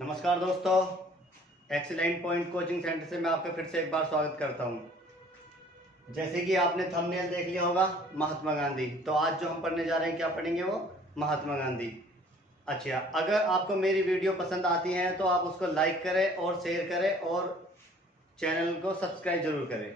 नमस्कार दोस्तों, excellent point coaching centre से मैं आपका फिर से एक बार स्वागत करता हूं। जैसे कि आपने थंबनेल देख लिया होगा महात्मा गांधी, तो आज जो हम पढ़ने जा रहे हैं क्या पढ़ेंगे वो महात्मा गांधी। अच्छा, अगर आपको मेरी वीडियो पसंद आती है तो आप उसको लाइक करें और शेयर करें और चैनल को सब्सक्राइब जरूर करें।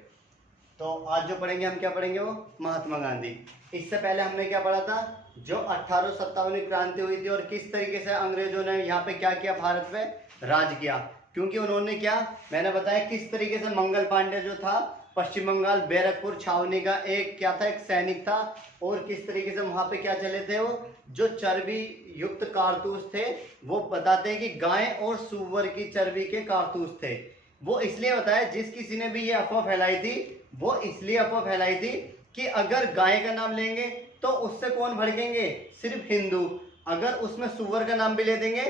तो आज जो पढ़ेंगे हम क्या पढ़ेंगे वो महात्मा गांधी। इससे पहले हमने क्या पढ़ा था, जो 1857 क्रांति हुई थी और किस तरीके से अंग्रेजों ने यहाँ पे क्या किया, भारत पे राज किया। क्योंकि उन्होंने क्या, मैंने बताया किस तरीके से मंगल पांडे जो था पश्चिम बंगाल बैरकपुर छावनी का एक क्या था, एक सैनिक था, और किस तरीके से वहां पे क्या चले थे, वो जो चर्बी युक्त कारतूस थे वो बताते हैं कि गाय और सुअर की चर्बी के कारतूस थे। वो इसलिए बताया, जिस किसी ने भी ये अफवाह फैलाई थी वो इसलिए अफवाह फैलाई थी कि अगर गाय का नाम लेंगे तो उससे कौन भड़केंगे, सिर्फ हिंदू। अगर उसमें सुअर का नाम भी ले देंगे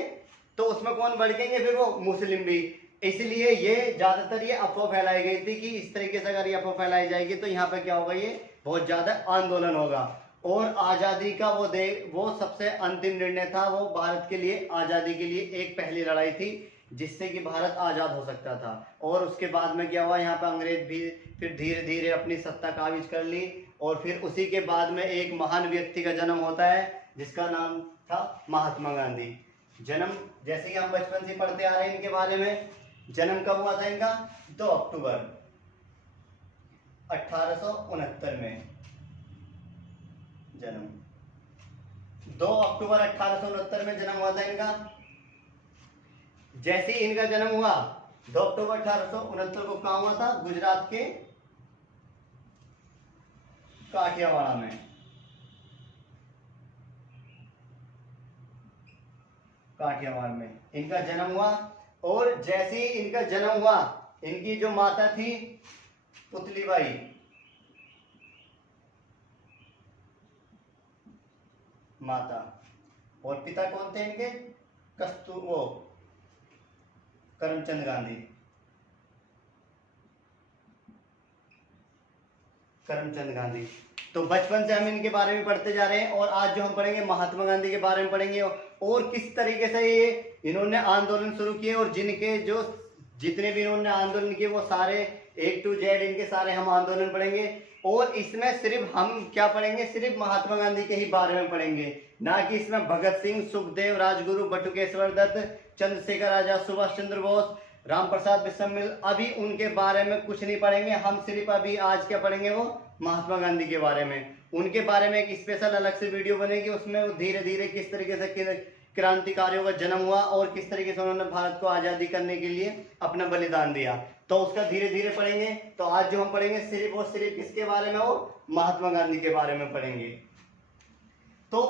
तो उसमें कौन भड़केंगे, फिर वो मुस्लिम भी। इसलिए ये ज्यादातर ये अफवाह फैलाई गई थी कि इस तरीके से अगर ये अफवाह फैलाई जाएगी तो यहाँ पे क्या होगा, ये बहुत ज्यादा आंदोलन होगा। और आजादी का वो सबसे अंतिम निर्णय था, वो भारत के लिए आजादी के लिए एक पहली लड़ाई थी जिससे कि भारत आजाद हो सकता था। और उसके बाद में क्या हुआ, यहाँ पे अंग्रेज भी फिर धीरे धीरे अपनी सत्ता काबिज कर ली। और फिर उसी के बाद में एक महान व्यक्ति का जन्म होता है जिसका नाम था महात्मा गांधी। जन्म जैसे कि हम बचपन से पढ़ते आ रहे हैं इनके बारे में, जन्म कब हुआ था इनका, 2 अक्टूबर 1869 में जन्म। 2 अक्टूबर 1869 में जन्म हुआ था इनका। जैसे ही इनका जन्म हुआ 2 अक्टूबर 1869 को कहा हुआ था, गुजरात के काठियावाड़ में। काठियावाड़ में इनका जन्म हुआ। और जैसे ही इनका जन्म हुआ, इनकी जो माता थी पुतलीबाई, माता, और पिता कौन थे इनके, करमचंद गांधी। करमचंद गांधी। तो बचपन से हम इनके बारे में पढ़ते जा रहे हैं और आज जो हम पढ़ेंगे महात्मा गांधी के बारे में पढ़ेंगे और किस तरीके से ये इन्होंने आंदोलन शुरू किए और जिनके जो जितने भी इन्होंने आंदोलन किए वो सारे A to Z इनके सारे हम आंदोलन पढ़ेंगे। और इसमें सिर्फ हम क्या पढ़ेंगे, सिर्फ महात्मा गांधी के ही बारे में पढ़ेंगे, ना कि इसमें भगत सिंह, सुखदेव, राजगुरु, बटुकेश्वर दत्त, चंद्रशेखर आजाद, सुभाष चंद्र बोस, राम प्रसाद बिस्मिल, अभी उनके बारे में कुछ नहीं पढ़ेंगे। हम सिर्फ अभी आज क्या पढ़ेंगे, वो महात्मा गांधी के बारे में। उनके बारे में एक स्पेशल अलग से वीडियो बनेगी, उसमें वो धीरे धीरे किस तरीके से क्रांतिकारियों का जन्म हुआ और किस तरीके से उन्होंने भारत को आजादी करने के लिए अपना बलिदान दिया, तो उसका धीरे धीरे पढ़ेंगे। तो आज जो हम पढ़ेंगे सिर्फ और सिर्फ किसके बारे में, वो महात्मा गांधी के बारे में पढ़ेंगे। तो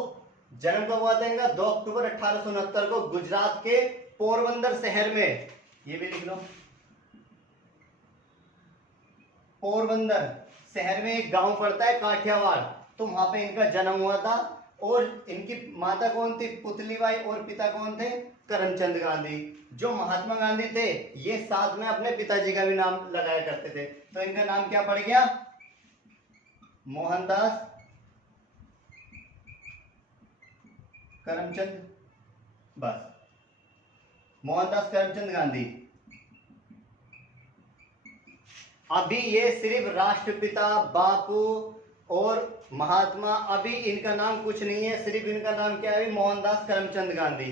जन्म कब हुआ था इनका, 2 अक्टूबर 1869 को गुजरात के पोरबंदर शहर में, ये भी लिख लो, पोरबंदर शहर में एक गांव पड़ता है काठियावाड़, तो वहां पे इनका जन्म हुआ था। और इनकी माता कौन थी, पुतलीबाई, और पिता कौन थे, करमचंद गांधी। जो महात्मा गांधी थे ये साथ में अपने पिताजी का भी नाम लगाया करते थे, तो इनका नाम क्या पड़ गया, मोहनदास करमचंद, बस मोहनदास करमचंद गांधी। अभी ये सिर्फ राष्ट्रपिता, बापू और महात्मा, अभी इनका नाम कुछ नहीं है, सिर्फ इनका नाम क्या है, मोहनदास करमचंद गांधी।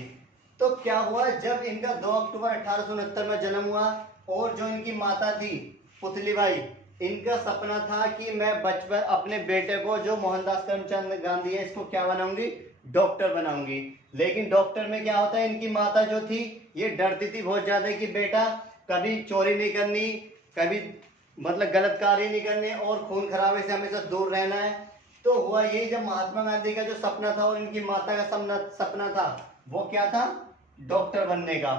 तो क्या हुआ, जब इनका 2 अक्टूबर 1869 में जन्म हुआ और जो इनकी माता थी पुतलीबाई, इनका सपना था कि मैं बचपन अपने बेटे को, जो मोहनदास करमचंद गांधी है, इसको क्या बनाऊंगी, डॉक्टर बनाऊंगी। लेकिन डॉक्टर में क्या होता है, इनकी माता जो थी ये डरती थी बहुत ज्यादा कि बेटा कभी चोरी नहीं करनी, कभी मतलब गलत कार्य नहीं करने और खून खराबे से हमेशा दूर रहना है। तो हुआ यही, जब महात्मा गांधी का जो सपना था और इनकी माता का सपना था वो क्या था, डॉक्टर बनने का।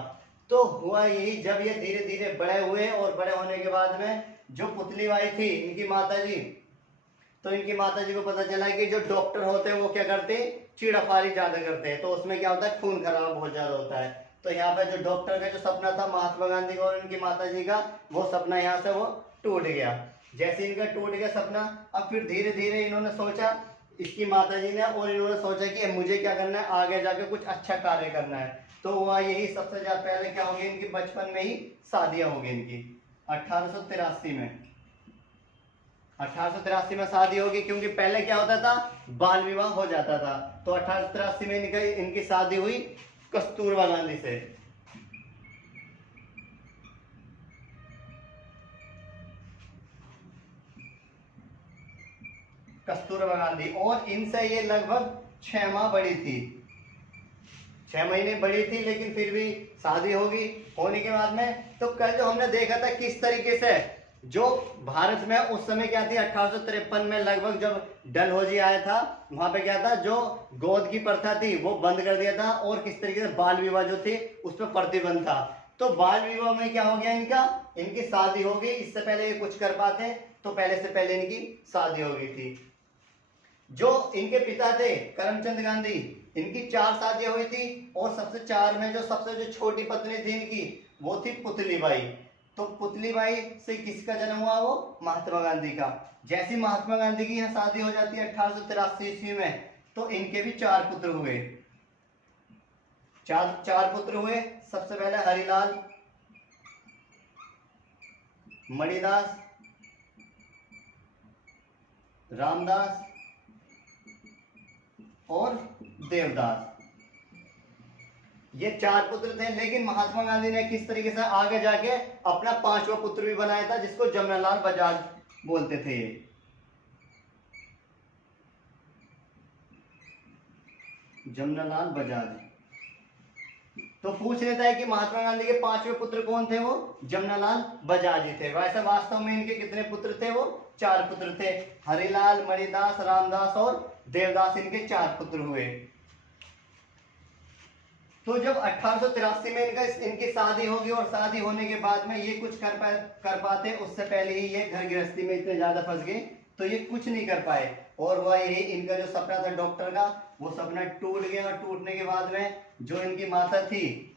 तो हुआ यही, जब ये धीरे धीरे बड़े हुए और बड़े होने के बाद में जो पुतलीबाई थी इनकी माता जी, तो इनकी माता जी को पता चला कि जो डॉक्टर होते हैं वो क्या करते हैं, चीड़ाफारी ज्यादा करते हैं, तो उसमें क्या होता है, खून खराबा बहुत ज्यादा होता है। तो यहाँ पे जो डॉक्टर का जो सपना था महात्मा गांधी का और इनकी माता जी का, वो सपना यहाँ से वो टूट गया। जैसे इनका टूट गया सपना, अब फिर धीरे धीरे इन्होंने सोचा इसकी माता जी ने, और इन्होंने सोचा कि मुझे क्या करना है, आगे जाके कुछ अच्छा कार्य करना है। तो हुआ यही, सबसे ज्यादा पहले क्या होगी इनकी, बचपन में ही शादियां होगी इनकी 1883 में। 1883 में शादी होगी, क्योंकि पहले क्या होता था, बाल विवाह हो जाता था। तो 1883 में इनकी शादी हुई कस्तूरबा गांधी से। कस्तूरबा गांधी, और इनसे ये लगभग 6 माह बड़ी थी, 6 महीने बड़ी थी, लेकिन फिर भी शादी होगी। होने के बाद में, तो कल जो हमने देखा था किस तरीके से जो भारत में उस समय क्या थी, 1853 में लगभग जब डलहौजी आया था, वहां पे क्या था, जो गोद की प्रथा थी वो बंद कर दिया था, और किस तरीके से बाल विवाह जो थे उस पर प्रतिबंध था। तो बाल विवाह में क्या हो गया इनका, इनकी शादी हो गई। इससे पहले ये कुछ कर पाते, तो पहले से पहले इनकी शादी हो गई थी। जो इनके पिता थे करमचंद गांधी, इनकी 4 शादियां हुई थी, और सबसे 4 में जो सबसे जो छोटी पत्नी थी इनकी, वो थी पुतलीबाई। तो पुतलीबाई से किसका जन्म हुआ, वो महात्मा गांधी का। जैसी महात्मा गांधी की यहाँ शादी हो जाती है 1883 ईस्वी में, तो इनके भी 4 पुत्र हुए, 4 पुत्र हुए। सबसे पहले हरिलाल, मणिदास, रामदास और देवदास, ये 4 पुत्र थे। लेकिन महात्मा गांधी ने किस तरीके से आगे जाके अपना 5वां पुत्र भी बनाया था, जिसको जमनालाल बजाज बोलते थे। जमनालाल बजाज। तो पूछ लेता है कि महात्मा गांधी के 5वें पुत्र कौन थे, वो जमनालाल बजाज ही थे। वैसे वास्तव में इनके कितने पुत्र थे, वो 4 पुत्र थे। हरिलाल, मणिदास, रामदास और देवदास, इनके 4 पुत्र हुए। तो जब 1883 में इनकी शादी होगी, और शादी होने के बाद में ये कुछ कर पाते, उससे पहले ही ये घर गृहस्थी में इतने ज्यादा फंस गए, तो ये कुछ नहीं कर पाए। और वह यही इनका जो सपना था डॉक्टर का, वो सपना टूट गया। और टूटने के बाद में जो इनकी माता थी,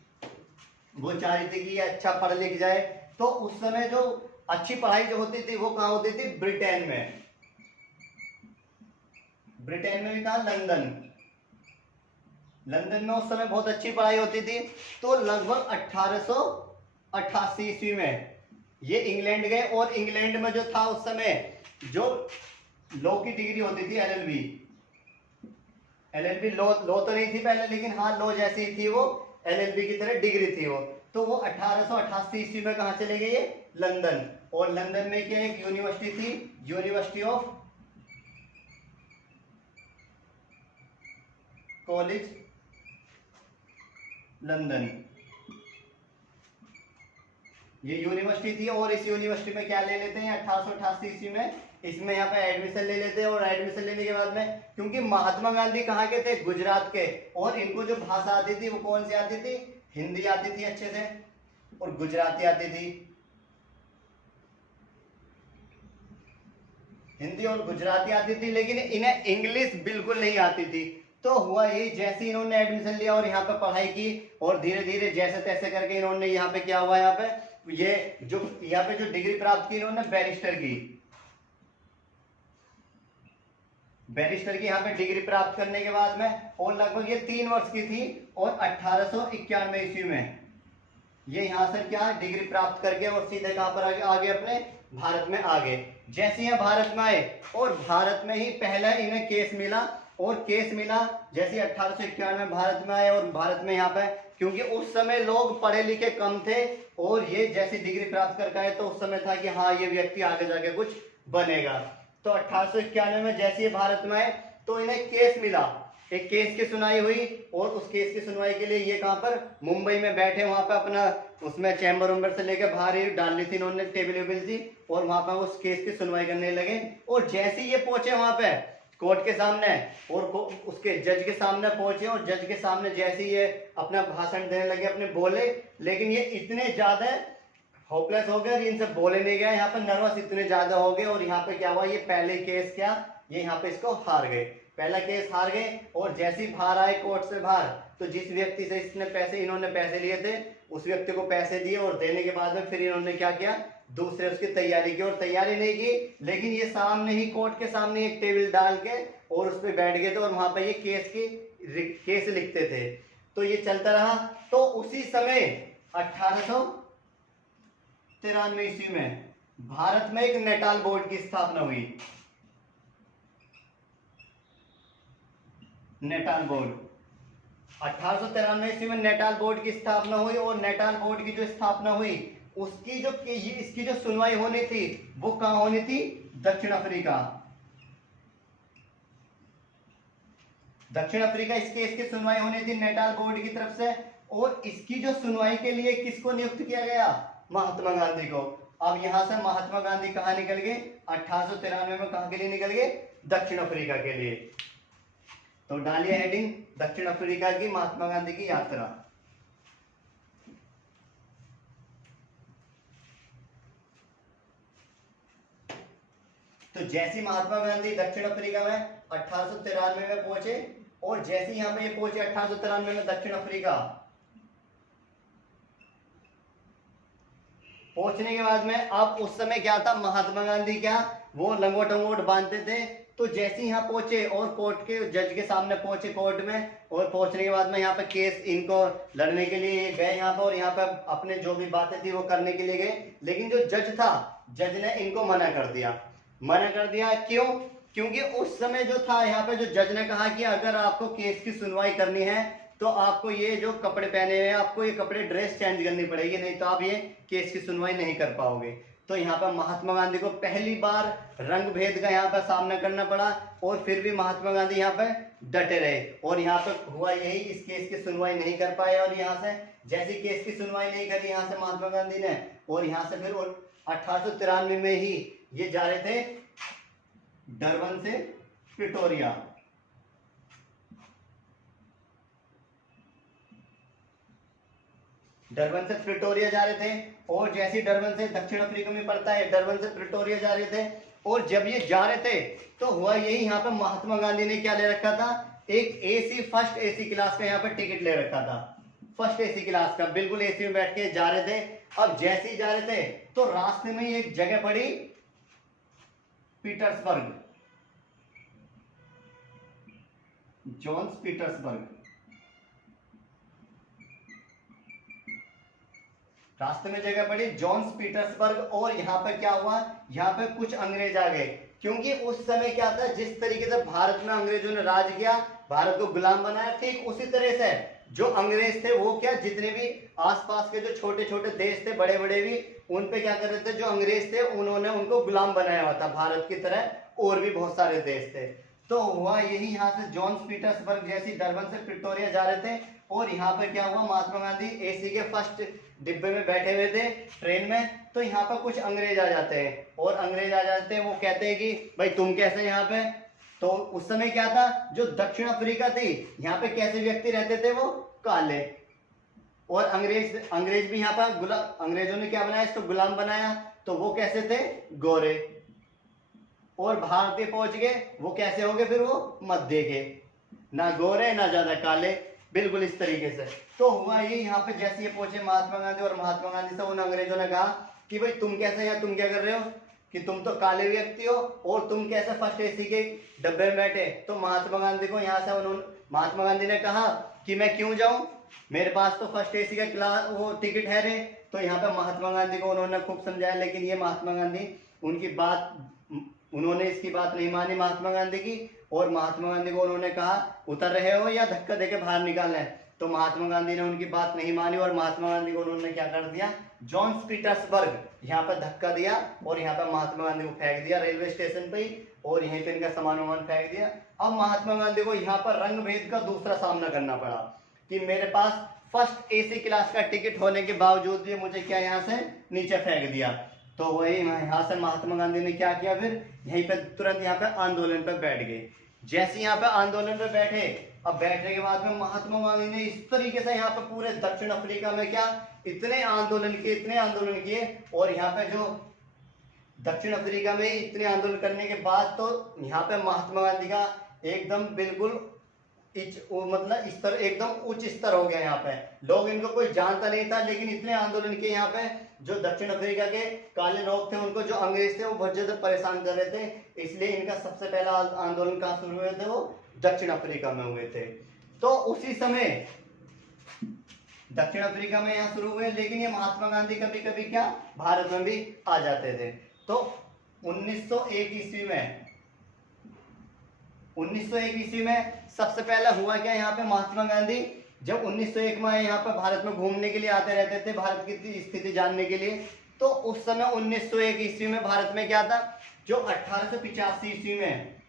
वो चाह रही थी कि ये अच्छा पढ़ लिख जाए। तो उस समय जो अच्छी पढ़ाई जो होती थी, वो कहाँ होती थी, ब्रिटेन में। ब्रिटेन में भी कहा, लंदन में उस समय बहुत अच्छी पढ़ाई होती थी। तो लगभग 1888 ईस्वी में ये इंग्लैंड गए, और इंग्लैंड में जो था उस समय, जो लॉ की डिग्री होती थी, एलएलबी लॉ तो नहीं थी पहले, लेकिन हाँ लॉ जैसी थी वो, एलएलबी की तरह डिग्री थी वो। तो वो 1888 ईस्वी में कहाँ चले गए, लंदन। और लंदन में क्या एक यूनिवर्सिटी थी, यूनिवर्सिटी ऑफ कॉलेज लंदन, ये यूनिवर्सिटी थी। और इस यूनिवर्सिटी में क्या ले लेते हैं 1888 ईस्वी में, इसमें यहाँ पे एडमिशन ले लेते हैं। और एडमिशन लेने के बाद में, क्योंकि महात्मा गांधी कहाँ के थे, गुजरात के, और इनको जो भाषा आती थी वो कौन सी आती थी, हिंदी आती थी अच्छे से, और गुजराती आती थी, हिंदी और गुजराती आती थी, लेकिन इन्हें इंग्लिश बिल्कुल नहीं आती थी। तो हुआ यही, जैसे इन्होंने एडमिशन लिया और यहाँ पे पढ़ाई की, और धीरे धीरे जैसे तैसे करके इन्होंने यहाँ पे क्या हुआ, यहाँ पे ये जो यहाँ पे जो डिग्री प्राप्त की इन्होंने बैरिस्टर की, यहाँ पे डिग्री प्राप्त करने के बाद में, और लगभग ये 3 वर्ष की थी। और 1891 ईस्वी में ये यहाँ से क्या डिग्री प्राप्त करके, और सीधे कहाँ पर आगे अपने भारत में आ गए। जैसे यहाँ भारत में आए, और भारत में ही पहला इन्हें केस मिला, और केस मिला जैसे 1891 में भारत में आए। और भारत में यहाँ पे, क्योंकि उस समय लोग पढ़े लिखे कम थे, और ये जैसी डिग्री प्राप्त करके आए, तो उस समय था कि हाँ ये व्यक्ति आगे जाके कुछ बनेगा। तो 1891 में जैसे ये भारत में आए, तो इन्हें केस मिला, एक केस की सुनाई हुई। और उस केस की सुनवाई के लिए ये कहाँ पर, मुंबई में बैठे, वहां पर अपना उसमें चैम्बर वैम्बर से लेकर बाहर ही डाल ली थी इन्होंने टेबल वेबल सी, और वहां पर उस केस की सुनवाई करने लगे। और जैसे ये पहुंचे वहां पे कोर्ट के सामने, और उसके जज के सामने पहुंचे, और जज के सामने जैसे ये अपना भाषण देने लगे, अपने बोले, लेकिन ये इतने ज्यादा होपलेस हो गए, इनसे बोले नहीं गया, यहाँ पे नर्वस इतने ज्यादा हो गए। और यहाँ पे क्या हुआ, ये पहले केस क्या, ये यहाँ पे इसको हार गए, पहला केस हार गए। और जैसे ही बाहर आए कोर्ट से बाहर, तो जिस व्यक्ति से इन्होंने पैसे लिए थे, उस व्यक्ति को पैसे दिए, और देने के बाद में फिर इन्होंने क्या किया, दूसरे उसकी तैयारी की। और तैयारी नहीं की, लेकिन ये सामने ही कोर्ट के सामने एक टेबल डाल के, और उस पर बैठ गए थे और वहां पर ये केस लिखते थे। तो ये चलता रहा। तो उसी समय 1893 ईस्वी में भारत में एक नेटाल बोर्ड की स्थापना हुई। नेटाल बोर्ड 1893 ईस्वी में नेटाल बोर्ड की स्थापना हुई। और नेटाल बोर्ड की जो स्थापना हुई उसकी जो इसकी जो सुनवाई होनी थी वो कहां होनी थी? दक्षिण अफ्रीका। दक्षिण अफ्रीका इस केस की सुनवाई होनी थी नेटाल बोर्ड की तरफ से। और इसकी जो सुनवाई के लिए किसको नियुक्त किया गया? महात्मा गांधी को। अब यहां से महात्मा गांधी कहां निकल गए? 1893 में कहां के लिए निकल गए? दक्षिण अफ्रीका के लिए। तो डालिए हेडिंग दक्षिण अफ्रीका की महात्मा गांधी की यात्रा। तो जैसे महात्मा गांधी दक्षिण अफ्रीका में 1893 में पहुंचे और जैसे यहां पे ये पहुंचे 1893 में दक्षिण अफ्रीका, पहुंचने के बाद में अब उस समय क्या था? महात्मा गांधी क्या वो लंगोट अंगोट बांधते थे। तो जैसे यहाँ पहुंचे और कोर्ट के जज के सामने पहुंचे कोर्ट में, और पहुंचने के बाद में यहाँ पे केस इनको लड़ने के लिए गए यहाँ पे, और यहाँ पे अपने जो भी बातें थी वो करने के लिए गए। लेकिन जो जज था, जज ने इनको मना कर दिया। मना कर दिया क्यों? क्योंकि उस समय जो था यहाँ पे जो जज ने कहा कि अगर आपको केस की सुनवाई करनी है तो आपको ये जो कपड़े पहने हुए हैं, आपको ये कपड़े ड्रेस चेंज करनी पड़ेगी, नहीं तो आप ये केस की सुनवाई नहीं कर पाओगे। तो यहाँ पर महात्मा गांधी को पहली बार रंग भेद का यहाँ पर सामना करना पड़ा। और फिर भी महात्मा गांधी यहाँ पर डटे रहे और यहाँ पर हुआ यही, इस केस की सुनवाई नहीं कर पाए। और यहाँ से जैसी केस की सुनवाई नहीं करी यहाँ से महात्मा गांधी ने, और यहाँ से फिर 1893 में ही ये जा रहे थे डरबन से प्रिटोरिया। डरबन से प्रिटोरिया जा रहे थे। और जैसे डरबन से दक्षिण अफ्रीका में पड़ता है, डरबन से प्रिटोरिया जा रहे थे। और जब ये जा रहे थे तो हुआ यही, यहाँ पे महात्मा गांधी ने क्या ले रखा था? एक एसी, फर्स्ट एसी क्लास का यहाँ पे टिकट ले रखा था। फर्स्ट एसी क्लास का, बिल्कुल एसी में बैठ के जा रहे थे। अब जैसे ही जा रहे थे तो रास्ते में एक जगह पड़ी पीटर्सबर्ग, जॉन्स पीटर्सबर्ग। रास्ते में जगह पड़ी जॉन्स पीटर्सबर्ग। और यहाँ पे क्या हुआ? यहाँ पे कुछ अंग्रेज आ गए, क्योंकि उस समय क्या था, जिस तरीके से भारत में अंग्रेजों ने राज किया, भारत को गुलाम बनाया, ठीक उसी तरह से जो अंग्रेज थे वो क्या, जितने भी आसपास के जो छोटे छोटे देश थे, बड़े बड़े भी, उन पे क्या कर रहे थे? जो अंग्रेज थे उन्होंने उनको गुलाम बनाया हुआ था भारत की तरह, और भी बहुत सारे देश थे। तो हुआ यही, यहाँ से जॉन्स पीटर्सबर्ग जैसी डरबन से प्रिटोरिया जा रहे थे। और यहाँ पर क्या हुआ? महात्मा गांधी एसी के फर्स्ट डिब्बे में बैठे हुए थे ट्रेन में। तो यहाँ पर कुछ अंग्रेज आ जाते हैं, और अंग्रेज आ जाते हैं, वो कहते हैं कि भाई तुम कैसे यहाँ पे? तो उस समय क्या था, जो दक्षिण अफ्रीका थी, यहाँ पे कैसे व्यक्ति रहते थे? वो काले। और अंग्रेज भी यहाँ पर अंग्रेजों ने क्या बनाया? इसको गुलाम बनाया। तो वो कैसे थे? गोरे। और भारतीय पहुंच गए, वो कैसे हो गए? फिर वो मध्य के, ना गोरे ना ज्यादा काले, बिल्कुल इस तरीके से। तो हुआ ये, यहाँ पे जैसे ये पहुंचे महात्मा गांधी, और महात्मा गांधी से उन अंग्रेजों ने कहा कि भाई तुम कैसे यहाँ, तुम क्या कर रहे हो कि तुम तो काले व्यक्ति हो और तुम कैसे फर्स्ट एसी के डब्बे में बैठे? तो महात्मा गांधी को यहाँ से महात्मा गांधी ने कहा कि मैं क्यों जाऊं, मेरे पास तो फर्स्ट एसी का क्लास वो टिकट है रे। तो यहाँ पे महात्मा गांधी को उन्होंने खूब समझाया, लेकिन ये महात्मा गांधी उन्होंने इसकी बात नहीं मानी महात्मा गांधी की। और महात्मा गांधी को उन्होंने कहा उतर रहे हो या धक्का देके बाहर निकालना है? तो महात्मा गांधी ने उनकी बात नहीं मानी, और महात्मा गांधी को उन्होंने क्या कर दिया? जॉन्स पीटर्सबर्ग यहाँ पर धक्का दिया, और यहाँ पर महात्मा गांधी को फेंक दिया रेलवे स्टेशन पे ही, और यहीं पे इनका सामान वामान फेंक दिया। अब महात्मा गांधी को यहाँ पर रंग भेद का दूसरा सामना करना पड़ा कि मेरे पास फर्स्ट एसी क्लास का टिकट होने के बावजूद भी मुझे क्या यहाँ से नीचे फेंक दिया। तो वही यहाँ से महात्मा गांधी ने क्या किया? फिर यहीं पे तुरंत यहाँ पे आंदोलन पे बैठ गए। जैसे यहाँ पे आंदोलन पे बैठे, अब बैठने के बाद में महात्मा गांधी ने इस तरीके से यहाँ पे पूरे दक्षिण अफ्रीका में क्या इतने आंदोलन किए। और यहाँ पे जो दक्षिण अफ्रीका में इतने आंदोलन करने के बाद तो यहाँ पे महात्मा गांधी का एकदम बिल्कुल वो मतलब स्तर एकदम उच्च स्तर हो गया यहाँ पे। लोग इनको कोई जानता नहीं था, लेकिन इतने आंदोलन किए यहाँ पे। जो दक्षिण अफ्रीका के काले लोग थे, उनको जो अंग्रेज थे वो बहुत ज्यादा परेशान कर रहे थे, इसलिए इनका सबसे पहला आंदोलन कहाँ शुरू हुए थे, वो दक्षिण अफ्रीका में हुए थे। तो उसी समय दक्षिण अफ्रीका में यहाँ शुरू हुए, लेकिन ये महात्मा गांधी कभी कभी क्या भारत में भी आ जाते थे। तो 1901 ईस्वी में 1901 ईस्वी में सबसे पहला हुआ क्या, यहाँ पे महात्मा गांधी जब 1901 में यहाँ पे भारत में घूमने के लिए आते रहते थे, भारत की स्थिति जानने के लिए। तो उस समय 1901 ईस्वी में भारत में क्या था, जो 1885 ईस्वी में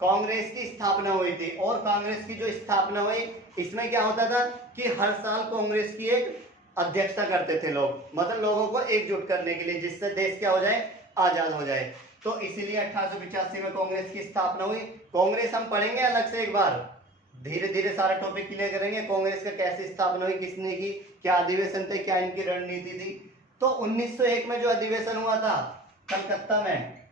कांग्रेस की स्थापना हुई थी। और कांग्रेस की जो स्थापना हुई, इसमें क्या होता था कि हर साल कांग्रेस की एक अध्यक्षता करते थे लोग, मतलब लोगों को एकजुट करने के लिए, जिससे देश क्या हो जाए, आजाद हो जाए। तो इसीलिए 1885 में कांग्रेस की स्थापना हुई। कांग्रेस हम पढ़ेंगे अलग से एक बार, धीरे धीरे सारा टॉपिक क्लियर करेंगे। कांग्रेस का कैसे स्थापना हुई, किसने की, क्या अधिवेशन थे, क्या इनकी रणनीति थी। तो 1901 में जो अधिवेशन हुआ था कलकत्ता में,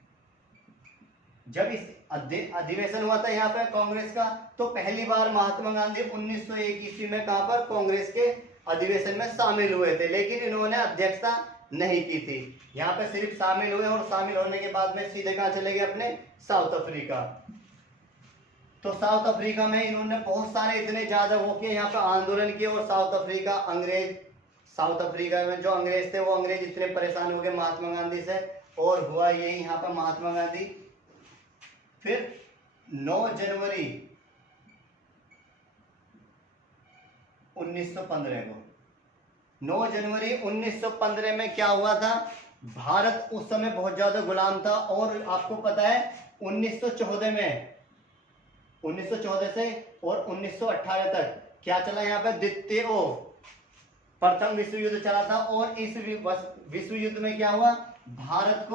जब इस अधिवेशन हुआ था यहाँ पे कांग्रेस का, तो पहली बार महात्मा गांधी 1901 ईस्वी में कहां पर, कांग्रेस के अधिवेशन में शामिल हुए थे, लेकिन इन्होंने अध्यक्षता नहीं की थी। यहाँ पे सिर्फ शामिल हुए, और शामिल होने के बाद में सीधे कहां चले गए, अपने साउथ अफ्रीका। तो साउथ अफ्रीका में इन्होंने बहुत सारे इतने ज्यादा वो किए, यहाँ पे आंदोलन किए। और साउथ अफ्रीका में जो अंग्रेज थे, वो अंग्रेज इतने परेशान हो गए महात्मा गांधी से, और हुआ यही यहाँ पर महात्मा गांधी फिर 9 जनवरी 1915 को 9 जनवरी 1915 में क्या हुआ था, भारत उस समय बहुत ज्यादा गुलाम था। और आपको पता है 1914 से और 1918 तक क्या चला, यहाँ पे प्रथम विश्व युद्ध चला था। और इस विश्व युद्ध में क्या हुआ, भारत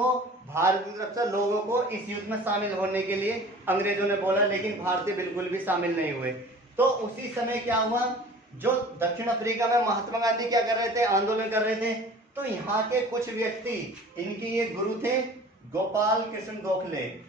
की तरफ से लोगों को इस युद्ध में शामिल होने के लिए अंग्रेजों ने बोला, लेकिन भारतीय बिल्कुल भी शामिल नहीं हुए। तो उसी समय क्या हुआ, जो दक्षिण अफ्रीका में महात्मा गांधी क्या कर रहे थे, आंदोलन कर रहे थे। तो यहाँ के कुछ व्यक्ति, इनके ये गुरु थे गोपाल कृष्ण गोखले।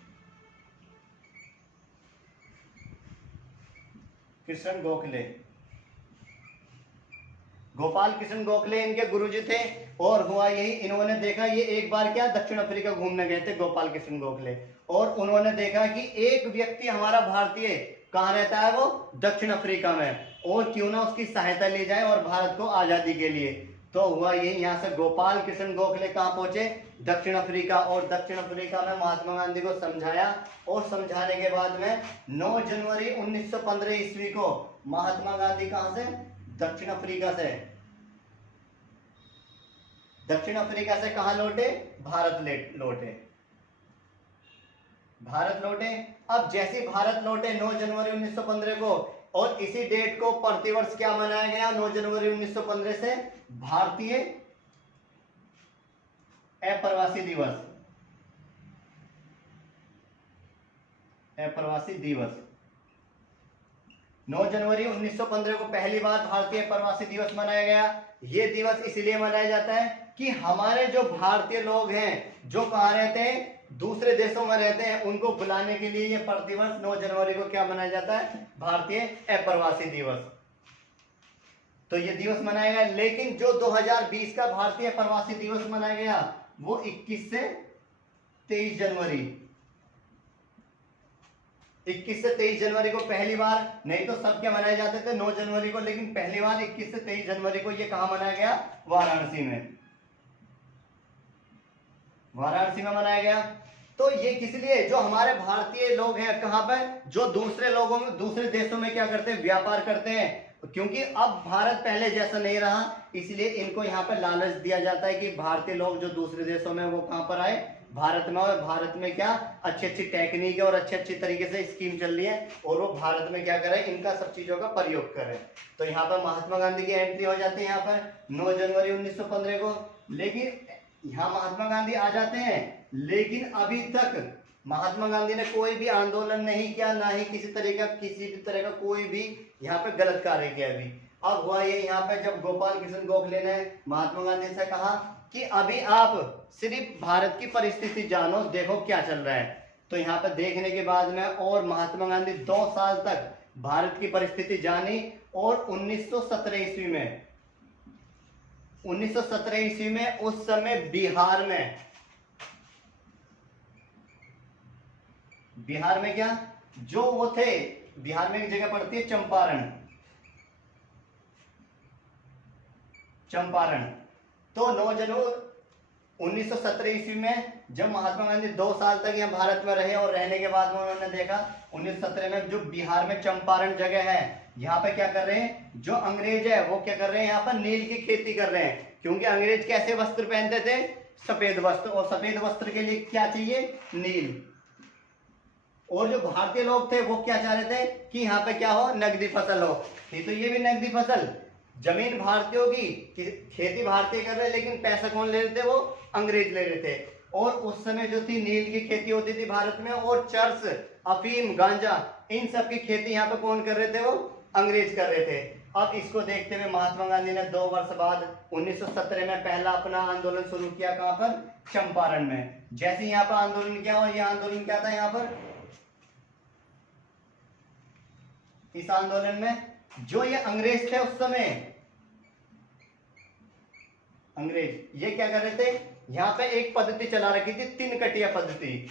गोपाल कृष्ण गोखले इनके गुरुजी थे। और हुआ यही, इन्होंने देखा, ये एक बार क्या दक्षिण अफ्रीका घूमने गए थे गोपाल कृष्ण गोखले, और उन्होंने देखा कि एक व्यक्ति हमारा भारतीय कहाँ रहता है, वो दक्षिण अफ्रीका में, और क्यों ना उसकी सहायता ली जाए और भारत को आजादी के लिए। तो हुआ यही, यहाँ से गोपाल कृष्ण गोखले कहाँ पहुंचे, दक्षिण अफ्रीका। और दक्षिण अफ्रीका में महात्मा गांधी को समझाया, और समझाने के बाद में 9 जनवरी 1915 ईस्वी को महात्मा गांधी कहां से, दक्षिण अफ्रीका से कहां लौटे, भारत लौटे। अब जैसे भारत लौटे 9 जनवरी 1915 को, और इसी डेट को प्रतिवर्ष क्या मनाया गया, 9 जनवरी 1915 से भारतीय अप्रवासी दिवस। 9 जनवरी 1915 को पहली बार भारतीय प्रवासी दिवस मनाया गया। ये दिवस इसलिए मनाया जाता है कि हमारे जो भारतीय लोग हैं, जो कहाँ रहते हैं, दूसरे देशों में रहते हैं, उनको बुलाने के लिए ये प्रतिवर्ष 9 जनवरी को क्या मनाया जाता है, भारतीय अप्रवासी दिवस। तो ये दिवस मनाया गया। लेकिन जो 2020 का भारतीय प्रवासी दिवस मनाया गया, वो 21 से 23 जनवरी को पहली बार, नहीं तो सब क्या मनाए जाते थे 9 जनवरी को, लेकिन पहली बार 21 से 23 जनवरी को ये कहां मनाया गया, वाराणसी में मनाया गया। तो ये किस लिए, जो हमारे भारतीय लोग हैं कहां पर, जो दूसरे देशों में क्या करते हैं, व्यापार करते हैं। क्योंकि अब भारत पहले जैसा नहीं रहा, इसलिए इनको यहाँ पर लालच दिया जाता है कि भारतीय लोग जो दूसरे देशों में, वो कहां पर आए, भारत में। और भारत में क्या अच्छी टेक्निक है और अच्छी तरीके से स्कीम चल रही है, और वो भारत में क्या करें, इनका सब चीजों का प्रयोग करें। तो यहाँ पर महात्मा गांधी की एंट्री हो जाती है यहाँ पर 9 जनवरी 1915 को। लेकिन यहाँ महात्मा गांधी आ जाते हैं, लेकिन अभी तक महात्मा गांधी ने कोई भी आंदोलन नहीं किया, ना ही किसी भी तरह का कोई भी यहाँ पे गलत कार्य किया अभी। अब हुआ ये, यहाँ पे जब गोपाल कृष्ण गोखले ने महात्मा गांधी से कहा कि अभी आप सिर्फ भारत की परिस्थिति जानो, देखो क्या चल रहा है। तो यहाँ पे देखने के बाद में, और महात्मा गांधी 2 साल तक भारत की परिस्थिति जानी और 1917 ईस्वी में 1917 ईस्वी में उस समय बिहार में क्या जो वो थे, बिहार में एक जगह पड़ती है चंपारण। तो 9 जनवरी 1917 ईस्वी में जब महात्मा गांधी 2 साल तक यहाँ भारत में रहे और रहने के बाद में उन्होंने देखा 1917 में जो बिहार में चंपारण जगह है, यहाँ पे क्या कर रहे हैं, जो अंग्रेज है वो क्या कर रहे हैं, यहाँ पर नील की खेती कर रहे हैं। क्योंकि अंग्रेज कैसे वस्त्र पहनते थे, सफेद वस्त्र, और सफेद वस्त्र के लिए क्या चाहिए, नील। और जो भारतीय लोग थे वो क्या चाह रहे थे कि यहाँ पे क्या हो, नकदी फसल हो। तो ये भी नकदी फसल, जमीन भारतीयों की, खेती भारतीय कर रहे, लेकिन पैसा कौन ले रहे थे, वो अंग्रेज ले रहे थे। और उस समय जो थी नील की खेती होती थी भारत में, और चरस, अफीम, गांजा, इन सब की खेती यहाँ पे कौन कर रहे थे, वो अंग्रेज कर रहे थे। अब इसको देखते हुए महात्मा गांधी ने 2 वर्ष बाद 1917 में पहला अपना आंदोलन शुरू किया, कहां पर, चंपारण में। जैसे यहाँ पर आंदोलन किया, और यह आंदोलन क्या था, यहाँ पर इस आंदोलन में जो ये अंग्रेज थे उस समय, अंग्रेज ये क्या कर रहे थे, यहां पे एक पद्धति चला रखी थी, 3 कटिया पद्धति।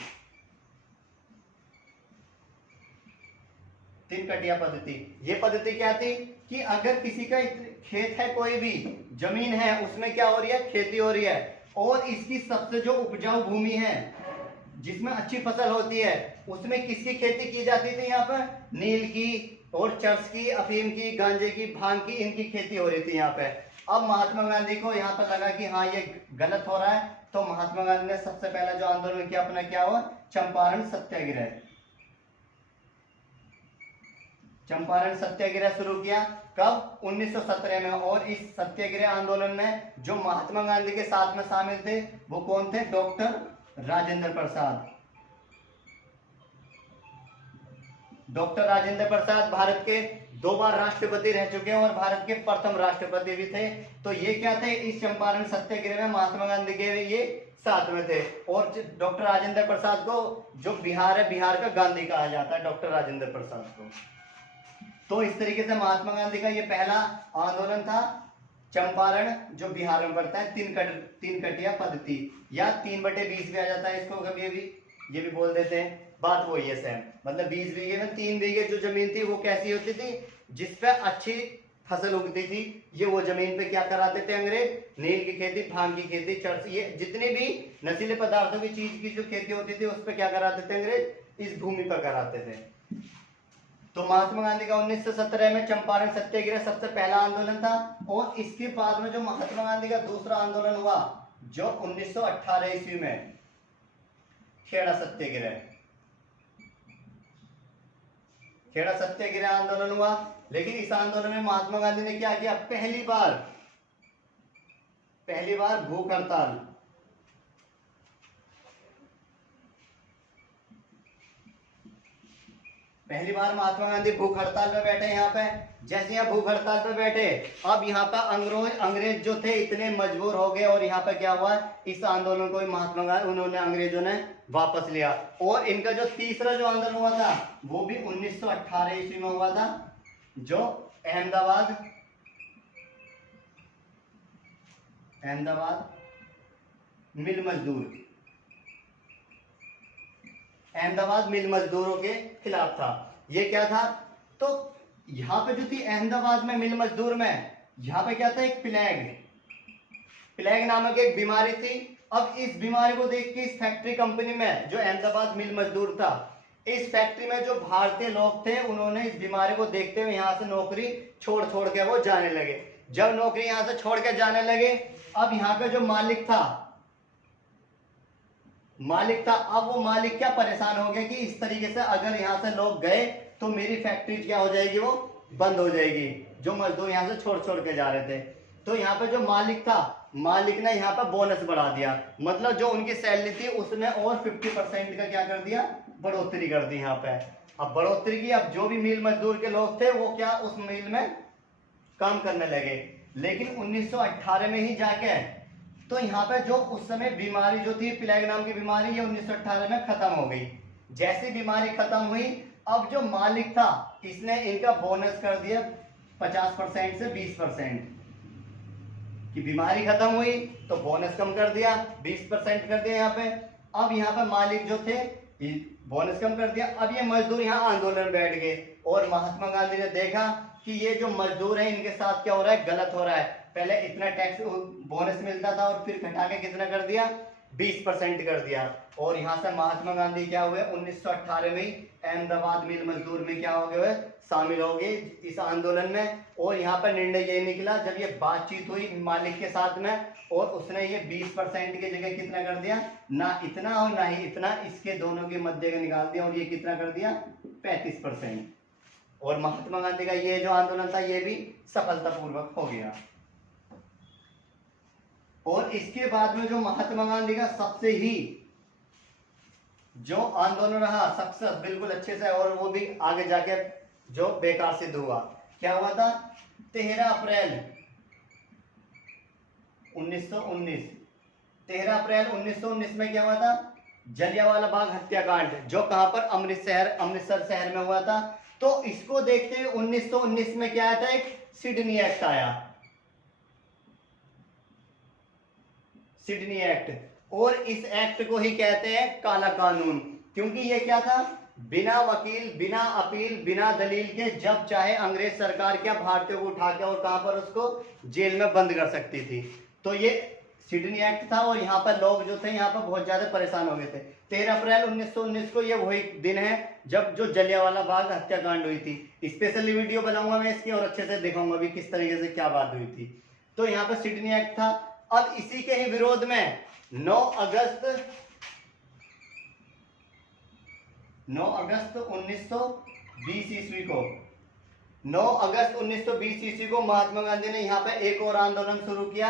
3 कटिया पद्धति, ये पद्धति क्या थी कि अगर किसी का खेत है, कोई भी जमीन है, उसमें क्या हो रही है, खेती हो रही है, और इसकी सबसे जो उपजाऊ भूमि है, जिसमें अच्छी फसल होती है, उसमें किसकी खेती की जाती थी, यहाँ पर नील की, और चरस की, अफीम की, गांजे की, भांग की, इनकी खेती हो रही थी यहाँ पे। अब महात्मा गांधी को यहाँ पर लगा कि हाँ ये गलत हो रहा है, तो महात्मा गांधी ने सबसे पहला जो आंदोलन किया अपना, क्या हुआ, चंपारण सत्याग्रह। चंपारण सत्याग्रह शुरू किया कब, 1917 में। और इस सत्याग्रह आंदोलन में जो महात्मा गांधी के साथ में शामिल थे वो कौन थे, डॉक्टर राजेंद्र प्रसाद। डॉक्टर राजेंद्र प्रसाद भारत के 2 बार राष्ट्रपति रह चुके हैं और भारत के प्रथम राष्ट्रपति भी थे। तो ये क्या थे, इस चंपारण सत्याग्रह में महात्मा गांधी के ये साथ में थे। और डॉक्टर राजेंद्र प्रसाद को, जो बिहार है, बिहार का गांधी कहा जाता है डॉक्टर राजेंद्र प्रसाद को। तो इस तरीके से महात्मा गांधी का ये पहला आंदोलन था, चंपारण, जो बिहार में पड़ता है, 3 कटिया पद्धति, या 3/20 भी आ जाता है इसको, कभी ये भी बोल देते हैं। बात वही है सेम, मतलब 20 बीघे में 3 बीघे जो जमीन थी वो कैसी होती थी, जिसपे अच्छी फसल उगती थी, ये वो जमीन पे क्या कराते थे अंग्रेज, नील की खेती, भांग की खेती, चरस, ये जितनी भी नशीले पदार्थों की चीज की जो खेती होती थी उस पर क्या कराते थे अंग्रेज, इस भूमि पर कराते थे। तो महात्मा गांधी का 1917 में चंपारण सत्याग्रह सबसे पहला आंदोलन था। और इसके बाद में जो महात्मा गांधी का दूसरा आंदोलन हुआ, जो 1918 ईस्वी में, खेड़ा सत्याग्रह। खेड़ा सत्याग्रह आंदोलन हुआ, लेकिन इस आंदोलन में महात्मा गांधी ने क्या किया, पहली बार भूख हड़ताल। पहली बार महात्मा गांधी भूख हड़ताल पे बैठे यहाँ पे। जैसे यहाँ भूख हड़ताल पे बैठे, अब यहाँ पे अंग्रेज जो थे इतने मजबूर हो गए, और यहाँ पे क्या हुआ, इस आंदोलन को महात्मा गांधी, उन्होंने, अंग्रेजों ने वापस लिया। और इनका जो तीसरा जो आंदोलन हुआ था वो भी 1918 ईस्वी में हुआ था, जो अहमदाबाद मिल मजदूरों के खिलाफ था। ये क्या था, तो यहाँ पे जो थी अहमदाबाद में मिल मजदूर में, यहाँ पे क्या था, एक प्लेग नामक एक बीमारी थी। अब इस बीमारी को देख के इस फैक्ट्री कंपनी में, जो अहमदाबाद मिल मजदूर था, इस फैक्ट्री में जो भारतीय लोग थे, उन्होंने इस बीमारी को देखते हुए यहाँ से नौकरी छोड़ के वो जाने लगे। जब नौकरी यहाँ से छोड़ के जाने लगे, अब यहाँ पे जो मालिक था, अब वो मालिक क्या परेशान हो गया कि इस तरीके से अगर यहाँ से लोग गए तो मेरी फैक्ट्री क्या हो जाएगी, वो बंद हो जाएगी, जो मजदूर यहाँ से छोड़ के जा रहे थे। तो यहाँ पे जो मालिक था, मालिक ने यहाँ पर बोनस बढ़ा दिया, मतलब जो उनकी सैलरी थी उसमें और 50% का क्या कर दिया, बढ़ोतरी कर दी यहाँ पे। अब बढ़ोतरी की, अब जो भी मिल मजदूर के लोग थे वो क्या उस मिल में काम करने लगे। लेकिन 1918 में ही जाके, तो यहाँ पे जो उस समय बीमारी जो थी, प्लेग नाम की बीमारी, ये 1918 में खत्म हो गई। जैसी बीमारी खत्म हुई, अब जो मालिक था इसने इनका बोनस कर दिया 50% से 20%, कि बीमारी खत्म हुई तो बोनस कम कर दिया, 20% कर दिया यहाँ पे। अब यहाँ पे मालिक जो थे बोनस कम कर दिया। अब ये मजदूर यहाँ आंदोलन बैठ गए और महात्मा गांधी ने देखा कि ये जो मजदूर है इनके साथ क्या हो रहा है, गलत हो रहा है। पहले इतना टैक्स बोनस मिलता था और फिर घटा के कितना कर दिया, 20% कर दिया। और यहाँ से महात्मा गांधी क्या हुए, 1918 में ही अहमदाबाद मिल मजदूर में क्या हो गए, शामिल हो गए इस आंदोलन में। और यहाँ पर निर्णय ये निकला जब ये बातचीत हुई मालिक के साथ में, और उसने ये 20% की जगह कितना कर दिया, ना इतना और ना ही इतना, इसके दोनों के मध्य का निकाल दिया और ये कितना कर दिया, 35%। और महात्मा गांधी का ये जो आंदोलन था ये भी सफलतापूर्वक हो गया। और इसके बाद में जो महात्मा गांधी का सबसे ही जो आंदोलन रहा सक्सेस बिल्कुल अच्छे से, और वो भी आगे जाके जो बेकार सिद्ध हुआ, क्या हुआ था, 13 अप्रैल 1919, 13 अप्रैल 1919 में क्या हुआ था, जलियांवाला बाग हत्याकांड, जो कहां पर, अमृतसर शहर में हुआ था। तो इसको देखते हुए 1919 में क्या आया था, एक सिडनी एक्ट आया, सिडनी एक्ट। और इस एक्ट को ही कहते हैं काला कानून, क्योंकि ये क्या था, बिना वकील, बिना अपील, बिना दलील के जब चाहे अंग्रेज सरकार क्या भारतीयों को उठा के और कहां पर उसको जेल में बंद कर सकती थी। तो ये सिडनी एक्ट था और यहाँ पर लोग जो थे यहाँ पर बहुत ज्यादा परेशान हो गए थे। 13 अप्रैल 1919 को ये वही दिन है जब जो जलियांवाला बाग हत्याकांड हुई थी। स्पेशली वीडियो बनाऊंगा मैं इसकी और अच्छे से दिखाऊंगा भी किस तरीके से क्या बात हुई थी। तो यहाँ पर सिडनी एक्ट था। अब इसी के ही विरोध में 9 अगस्त 1920 ईस्वी को 9 अगस्त 1920 ईस्वी को महात्मा गांधी ने यहाँ पे एक और आंदोलन शुरू किया,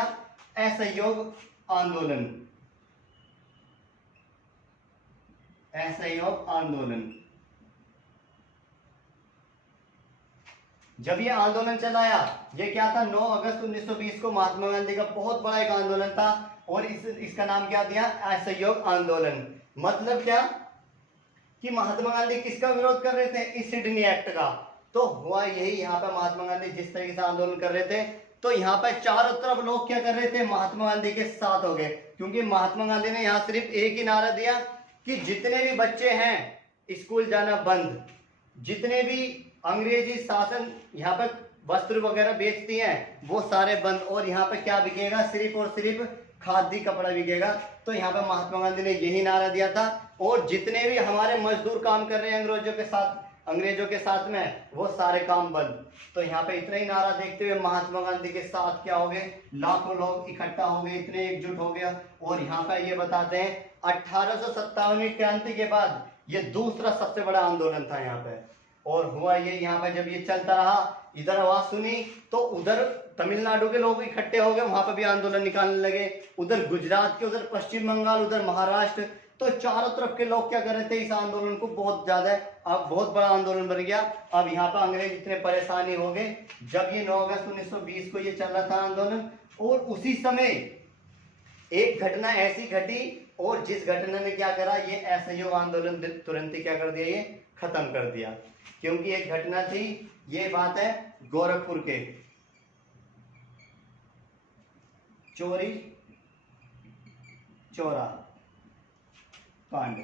असहयोग आंदोलन। असहयोग आंदोलन। जब ये आंदोलन चलाया, ये क्या था, 9 अगस्त 1920 को महात्मा गांधी का बहुत बड़ा एक आंदोलन था और इसका नाम क्या दिया, असहयोग आंदोलन। मतलब क्या कि महात्मा गांधी किसका विरोध कर रहे थे, इस सिडनी एक्ट का। तो हुआ यही, यहाँ पे महात्मा गांधी जिस तरीके से आंदोलन कर रहे थे तो यहाँ पे चारों तरफ लोग क्या कर रहे थे, महात्मा गांधी के साथ हो गए। क्योंकि महात्मा गांधी ने यहाँ सिर्फ एक ही नारा दिया कि जितने भी बच्चे हैं स्कूल जाना बंद, जितने भी अंग्रेजी शासन यहाँ पे वस्त्र वगैरह बेचती हैं वो सारे बंद, और यहाँ पे क्या बिकेगा, सिर्फ और सिर्फ खादी कपड़ा बिकेगा। तो यहाँ पे महात्मा गांधी ने यही नारा दिया था। और जितने भी हमारे मजदूर काम कर रहे हैं अंग्रेजों के साथ में, वो सारे काम बंद। तो यहाँ पे इतना ही नारा देखते हुए महात्मा गांधी के साथ क्या हो गए, लाखों लोग इकट्ठा हो गए, इतने एकजुट हो गया। और यहाँ पे ये बताते हैं 1857 की क्रांति के बाद ये दूसरा सबसे बड़ा आंदोलन था यहाँ पे। और हुआ ये, यहाँ पे जब ये चलता रहा, इधर आवाज सुनी तो उधर तमिलनाडु के लोग इकट्ठे हो गए, वहां पर भी आंदोलन निकालने लगे, उधर गुजरात के, उधर पश्चिम बंगाल, उधर महाराष्ट्र। तो चारों तरफ के लोग क्या कर रहे थे, इस आंदोलन को बहुत ज्यादा, अब बहुत बड़ा आंदोलन बन गया। अब यहाँ पर अंग्रेज इतने परेशानी हो गए जब ये 9 अगस्त 1920 को ये चल रहा था आंदोलन। और उसी समय एक घटना ऐसी घटी, और जिस घटना ने क्या करा, ये असहयोग आंदोलन तुरंत ही क्या कर दिया, ये खत्म कर दिया। क्योंकि एक घटना थी, ये बात है गोरखपुर के चोरी चोरा कांड,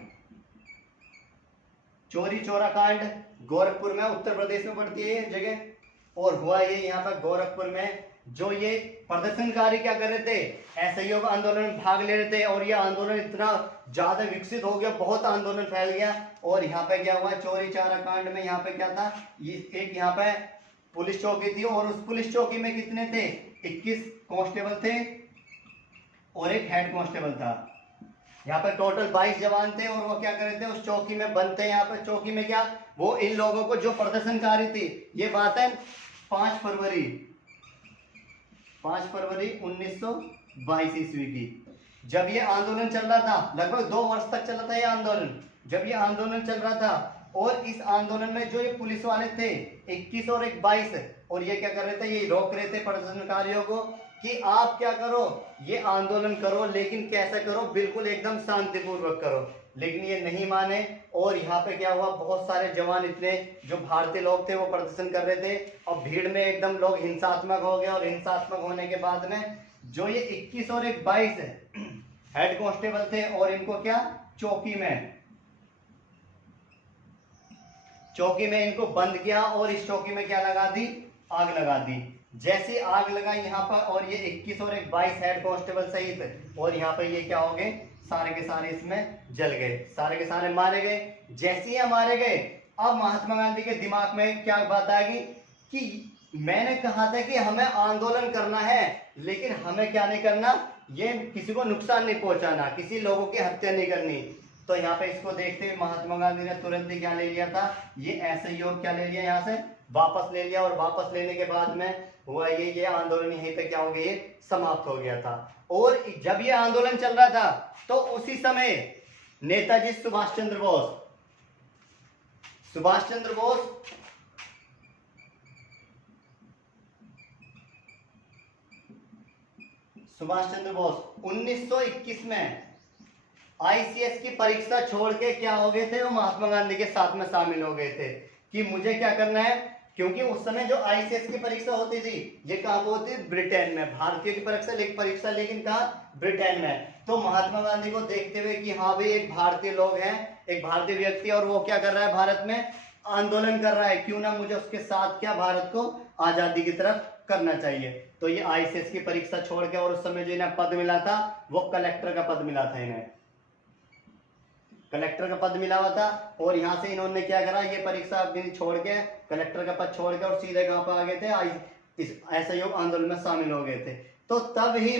चोरी चोरा कांड गोरखपुर में, उत्तर प्रदेश में पड़ती है ये जगह। और हुआ ये, यहाँ पर गोरखपुर में जो ये प्रदर्शनकारी क्या कर रहे थे, असहयोग आंदोलन में भाग ले रहे थे। और ये आंदोलन इतना ज्यादा विकसित हो गया, बहुत आंदोलन फैल गया। और यहाँ पे क्या हुआ, चोरी चोरा कांड में यहाँ पे क्या था, एक यहाँ पे पुलिस चौकी थी, और उस पुलिस चौकी में कितने थे, 21 कांस्टेबल थे और एक हेड कांस्टेबल था। यहाँ पर टोटल 22 जवान थे, और वो क्या कर रहे थे, उस चौकी में बंद थे। यहाँ पर चौकी में क्या, वो इन लोगों को, जो प्रदर्शनकारी थी, ये बात है 5 फरवरी 1922 ईस्वी की, जब ये आंदोलन चल रहा था। लगभग 2 वर्ष तक चला था ये आंदोलन। जब ये आंदोलन चल रहा था, और इस आंदोलन में जो ये पुलिस वाले थे 21 और एक 22, और ये क्या कर रहे थे, ये रोक रहे थे प्रदर्शनकारियों को कि आप क्या करो, ये आंदोलन करो, लेकिन कैसे करो, बिल्कुल एकदम शांतिपूर्वक करो। लेकिन ये नहीं माने। और यहाँ पे क्या हुआ, बहुत सारे जवान इतने जो भारतीय लोग थे वो प्रदर्शन कर रहे थे और भीड़ में एकदम लोग हिंसात्मक हो गए। और हिंसात्मक होने के बाद में जो ये 21 और एक 22 हेड कांस्टेबल थे और इनको क्या चौकी में इनको बंद किया और इस चौकी में क्या लगा दी, आग लगा दी। जैसे आग लगा यहाँ पर और ये 21 और एक 22 हेड कांस्टेबल सहित और यहाँ पे ये क्या हो गए, सारे के सारे इसमें जल गए, सारे के सारे मारे गए। जैसे ही मारे गए, अब महात्मा गांधी के दिमाग में क्या बात आ गई कि मैंने कहा था कि हमें आंदोलन करना है, लेकिन हमें क्या नहीं करना, ये किसी को नुकसान नहीं पहुंचाना, किसी लोगों की हत्या नहीं करनी। तो यहाँ पे इसको देखते हुए महात्मा गांधी ने तुरंत ही क्या ले लिया था, ये असहयोग क्या ले लिया, यहाँ से वापस ले लिया। और वापस लेने के बाद में हुआ ये आंदोलन यहीं पे क्या हो गया, समाप्त हो गया था। और जब ये आंदोलन चल रहा था तो उसी समय नेताजी सुभाष चंद्र बोस 1921 में आईसीएस की परीक्षा छोड़ के क्या हो गए थे, वो महात्मा गांधी के साथ में शामिल हो गए थे कि मुझे क्या करना है। क्योंकि उस समय जो आईसीएस की परीक्षा होती थी ये कहाँ पे होती, ब्रिटेन में। भारतीय की परीक्षा लेकिन कहाँ, ब्रिटेन में। तो महात्मा गांधी को देखते हुए कि हाँ भाई एक भारतीय लोग हैं, एक भारतीय व्यक्ति, और वो क्या कर रहा है, भारत में आंदोलन कर रहा है, क्यों ना मुझे उसके साथ क्या, भारत को आजादी की तरफ करना चाहिए। तो ये आईसीएस की परीक्षा छोड़ के, और उस समय जो इन्हें पद मिला था वो कलेक्टर का पद मिला था, इन्हें कलेक्टर का पद मिला हुआ था। और यहाँ से इन्होंने क्या करा, ये परीक्षा छोड़ के, कलेक्टर का पद छोड़ के और सीधे कहाँ पर आ गए थे, इस असहयोग आंदोलन में शामिल हो गए थे। तो तब ही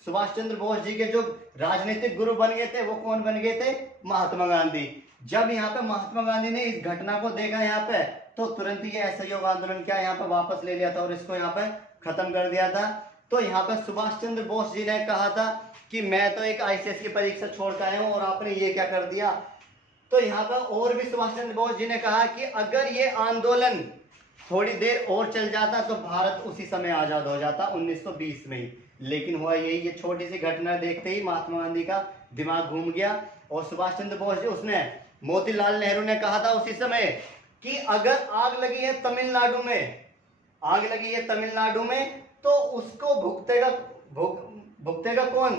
सुभाष चंद्र बोस जी के जो राजनीतिक गुरु बन गए थे वो कौन बन गए थे, महात्मा गांधी। जब यहाँ पे महात्मा गांधी ने इस घटना को देखा यहाँ पे, तो तुरंत ये असहयोग आंदोलन क्या यहाँ पे वापस ले लिया था और इसको यहाँ पे खत्म कर दिया था। तो यहाँ पे सुभाष चंद्र बोस जी ने कहा था कि मैं तो एक आईसीएस की परीक्षा छोड़ कर आया हूं और आपने ये क्या कर दिया। तो यहाँ पर और भी सुभाष चंद्र बोस जी ने कहा कि अगर ये आंदोलन थोड़ी देर और चल जाता तो भारत उसी समय आजाद हो जाता, 1920 में ही। लेकिन हुआ यही, ये छोटी सी घटना देखते ही महात्मा गांधी का दिमाग घूम गया। और सुभाष चंद्र बोस जी, उसने मोतीलाल नेहरू ने कहा था उसी समय कि अगर आग लगी है तमिलनाडु में, तो उसको भुगतेगा कौन,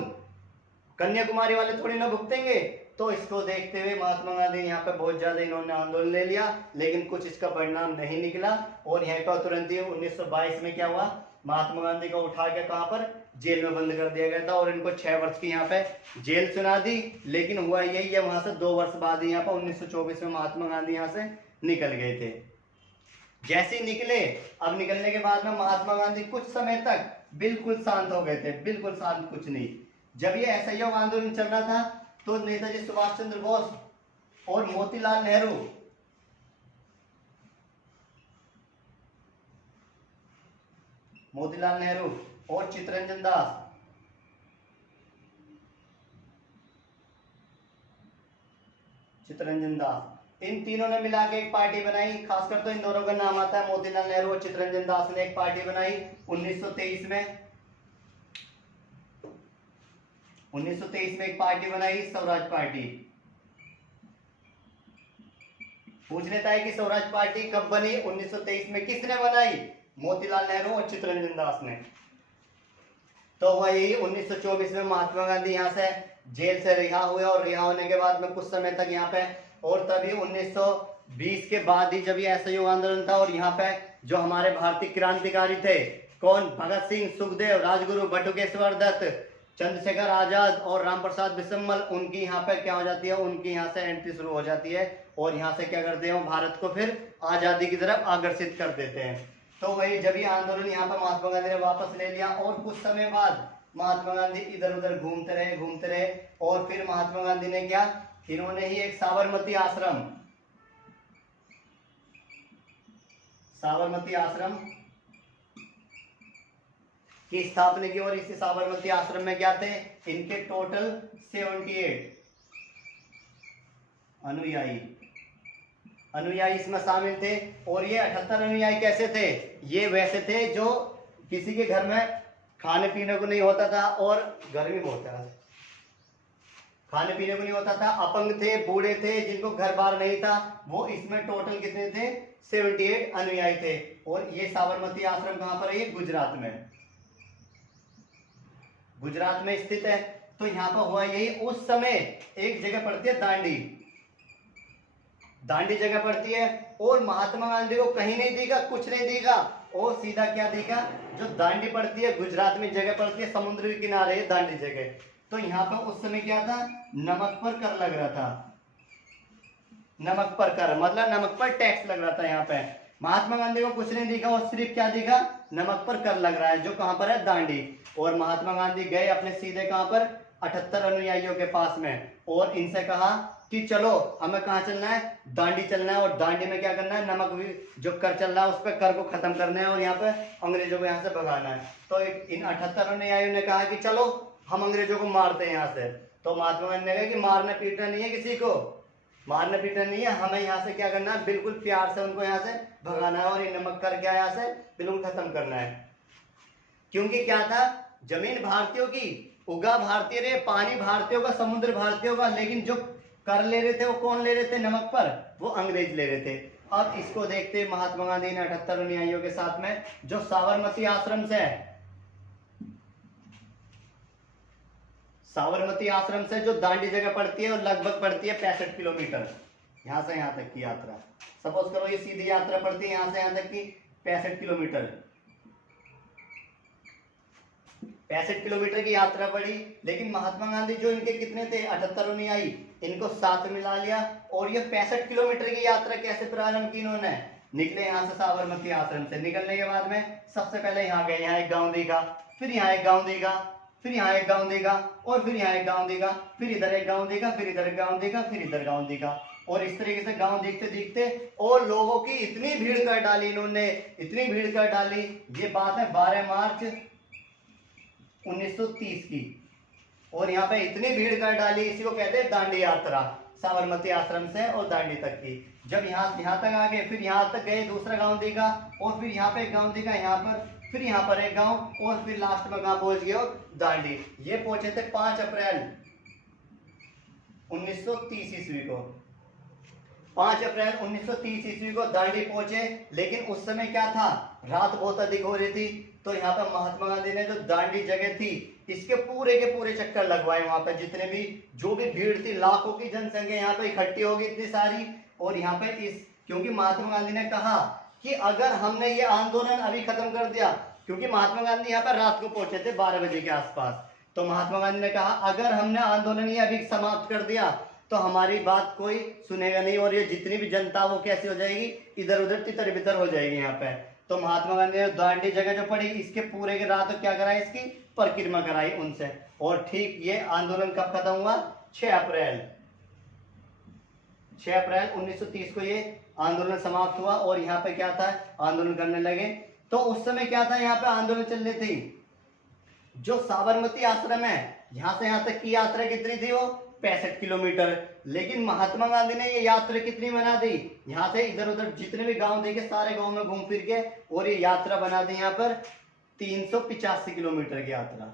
कन्याकुमारी वाले थोड़ी ना भुगतेंगे। तो इसको देखते हुए महात्मा गांधी यहाँ पे बहुत ज्यादा इन्होंने आंदोलन ले लिया, लेकिन कुछ इसका परिणाम नहीं निकला। और यहाँ पर तुरंत ही 1922 में क्या हुआ, महात्मा गांधी को उठा के कहाँ पर, जेल में बंद कर दिया गया था और इनको 6 वर्ष की यहाँ पे जेल सुना दी। लेकिन हुआ यही है, वहां से 2 वर्ष बाद यहाँ पर 1924 में महात्मा गांधी यहाँ से निकल गए थे। जैसे निकले, अब निकलने के बाद में महात्मा गांधी कुछ समय तक बिल्कुल शांत हो गए थे, बिल्कुल शांत, कुछ नहीं। जब ये असहयोग आंदोलन चल रहा था तो नेताजी सुभाष चंद्र बोस और मोतीलाल नेहरू और चित्तरंजन दास, इन तीनों ने मिला के एक पार्टी बनाई। खासकर तो इन दोनों का नाम आता है, मोतीलाल नेहरू और चित्तरंजन दास ने एक पार्टी बनाई 1923 में। 1923 में एक पार्टी बनाई, स्वराज पार्टी। पूछ लेता है कि स्वराज पार्टी कब बनी, 1923 में। किसने बनाई, मोतीलाल नेहरू और चित्तरंजन दास ने। तो वही 1924 में महात्मा गांधी यहाँ से जेल से रिहा हुए और रिहा होने के बाद में कुछ समय तक यहाँ पे, और तभी 1920 के बाद ही जब ये असहयोग आंदोलन था और यहाँ पे जो हमारे भारतीय क्रांतिकारी थे, कौन, भगत सिंह, सुखदेव, राजगुरु, बटुकेश्वर दत्त, चंद्रशेखर आजाद और रामप्रसाद बिस्मल, उनकी यहाँ पे क्या हो जाती है, उनकी यहाँ से एंट्री शुरू हो जाती है और यहाँ से क्या करते हैं, भारत को फिर आजादी की तरफ आकर्षित कर देते हैं। तो वही जब ये आंदोलन यहाँ पर महात्मा गांधी ने वापस ले लिया और कुछ समय बाद महात्मा गांधी इधर उधर घूमते रहे और फिर महात्मा गांधी ने क्या, इन्होंने ही एक साबरमती आश्रम की स्थापना की। और इसी साबरमती आश्रम में क्या थे, इनके टोटल 78 अनुयायी इसमें शामिल थे। और ये 78 अनुयायी कैसे थे, ये वैसे थे जो किसी के घर में खाने पीने को नहीं होता था और गर्मी बहुत है, खाने पीने को नहीं होता था, अपंग थे, बूढ़े थे, जिनको घर बार नहीं था, वो इसमें टोटल कितने थे? 78 अनुयायी थे। और ये साबरमती आश्रम कहां पर है? ये गुजरात में, गुजरात में स्थित है। तो यहाँ पर हुआ यही, उस समय एक जगह पड़ती है दांडी, दांडी जगह पड़ती है, और महात्मा गांधी को कहीं नहीं दिखा, कुछ नहीं दिखा, और सीधा क्या देखा? जो दांडी पड़ती है गुजरात में जगह पड़ती है, समुद्र के किनारे है दांडी जगह। तो यहाँ पर उस समय क्या था? नमक पर कर लग रहा था, नमक पर कर मतलब नमक पर टैक्स लग रहा था। यहाँ पे महात्मा गांधी को कुछ नहीं दिखा, और सिर्फ क्या दिखा? नमक पर कर लग रहा है, जो कहां पर है? दांडी। और महात्मा गांधी गए अपने सीधे कहां पर? 78 अनुयायियों के पास में, और इनसे कहा कि चलो हमें कहाँ चलना है? दांडी चलना है, और दांडी में क्या करना है? नमक भी जो कर चल रहा है उस पर कर को खत्म करना है, और यहाँ पे अंग्रेजों को यहाँ से भगाना है। तो इन 78 अनुयायियों ने कहा कि चलो हम अंग्रेजों को मारते हैं यहाँ से। तो महात्मा गांधी ने कहा कि मारना पीटना नहीं है किसी को, मारना पीटना नहीं है, हमें यहाँ से क्या करना है? बिल्कुल प्यार से उनको यहाँ से भगाना है, और ये नमक कर क्या यहाँ से बिल्कुल खत्म करना है। क्योंकि क्या था? जमीन भारतीयों की, उगा भारतीय रे, पानी भारतीयों का, समुद्र भारतीयों का, लेकिन जो कर ले रहे थे वो कौन ले रहे थे? नमक पर वो अंग्रेज ले रहे थे। अब इसको देखते महात्मा गांधी ने 78 अनुयायियों के साथ में, जो साबरमती आश्रम से है, साबरमती आश्रम से जो दांडी जगह पड़ती है, और लगभग पड़ती है 65 किलोमीटर, यहां से यहां तक की यात्रा। सपोज करो ये सीधी यात्रा पड़ती है यहां से यहां तक की 65 किलोमीटर, 65 किलोमीटर की यात्रा पड़ी। लेकिन महात्मा गांधी जो इनके कितने थे? 78 अनुयायी, इनको साथ मिला लिया, और ये 65 किलोमीटर की यात्रा कैसे प्रारंभ की इन्होंने? निकले यहाँ से साबरमती आश्रम से। निकलने के बाद में सबसे पहले यहाँ गए, यहाँ एक गाँव देखा, फिर यहाँ एक गाँव देखा, फिर यहाँ एक गाँव देखा, और फिर यहाँ एक गाँव देखा, फिर इधर एक गाँव देखा, फिर इधर एक गाँव देखा, फिर इधर गाँव देखा। और इस तरीके से गाँव देखते देखते और लोगों की इतनी भीड़ कर डाली इन्होंने, इतनी भीड़ कर डाली। ये बात है 12 मार्च 1930 की, और यहाँ पे इतनी भीड़ कर डाली, इसी को कहते हैं दांडी यात्रा, साबरमती आश्रम से और दांडी तक की। जब यहाँ तक आ गए, फिर यहाँ तक गए, दूसरा गांव देखा, और फिर यहाँ पे एक गांव देखा, यहाँ पर, फिर यहाँ पर एक गांव, और फिर लास्ट में कहाँ पहुंच गए? दांडी। ये पहुंचे थे 5 अप्रैल 1930 ईस्वी को, 5 अप्रैल 1930 ईस्वी को दांडी पहुंचे। लेकिन उस समय क्या था? रात बहुत अधिक हो रही थी। तो यहाँ पर महात्मा गांधी ने जो दांडी जगह थी, इसके पूरे के पूरे चक्कर लगवाए। वहां पर जितने भी जो भी भीड़ थी, लाखों की जनसंख्या यहाँ पे इकट्ठी होगी इतनी सारी। और यहाँ पे क्योंकि महात्मा गांधी ने कहा कि अगर हमने ये आंदोलन अभी खत्म कर दिया, क्योंकि महात्मा गांधी यहाँ पर रात को पहुंचे थे 12 बजे के आसपास, तो महात्मा गांधी ने कहा अगर हमने आंदोलन ये अभी समाप्त कर दिया तो हमारी बात कोई सुनेगा नहीं, और ये जितनी भी जनता वो कैसी हो जाएगी? इधर उधर तितर बितर हो जाएगी यहाँ पे। तो महात्मा गांधी ने दांडी जगह जो पड़ी, इसके पूरे के रात क्या कराई? इसकी परिक्रमा कराई उनसे। और ठीक ये आंदोलन कब खत्म हुआ? 6 अप्रैल 1930 को ये आंदोलन समाप्त हुआ। और यहाँ पे क्या था? आंदोलन करने लगे। तो उस समय क्या था? यहाँ पे आंदोलन चल रही थी। जो साबरमती आश्रम है, यहाँ से यहाँ तक की यात्रा कितनी थी? वो 65 किलोमीटर। लेकिन महात्मा गांधी ने ये यात्रा कितनी बना दी? यहाँ से इधर उधर जितने भी गांव देखे, सारे गांव में घूम फिर के, और ये यात्रा बना दी यहाँ पर 385 किलोमीटर की यात्रा,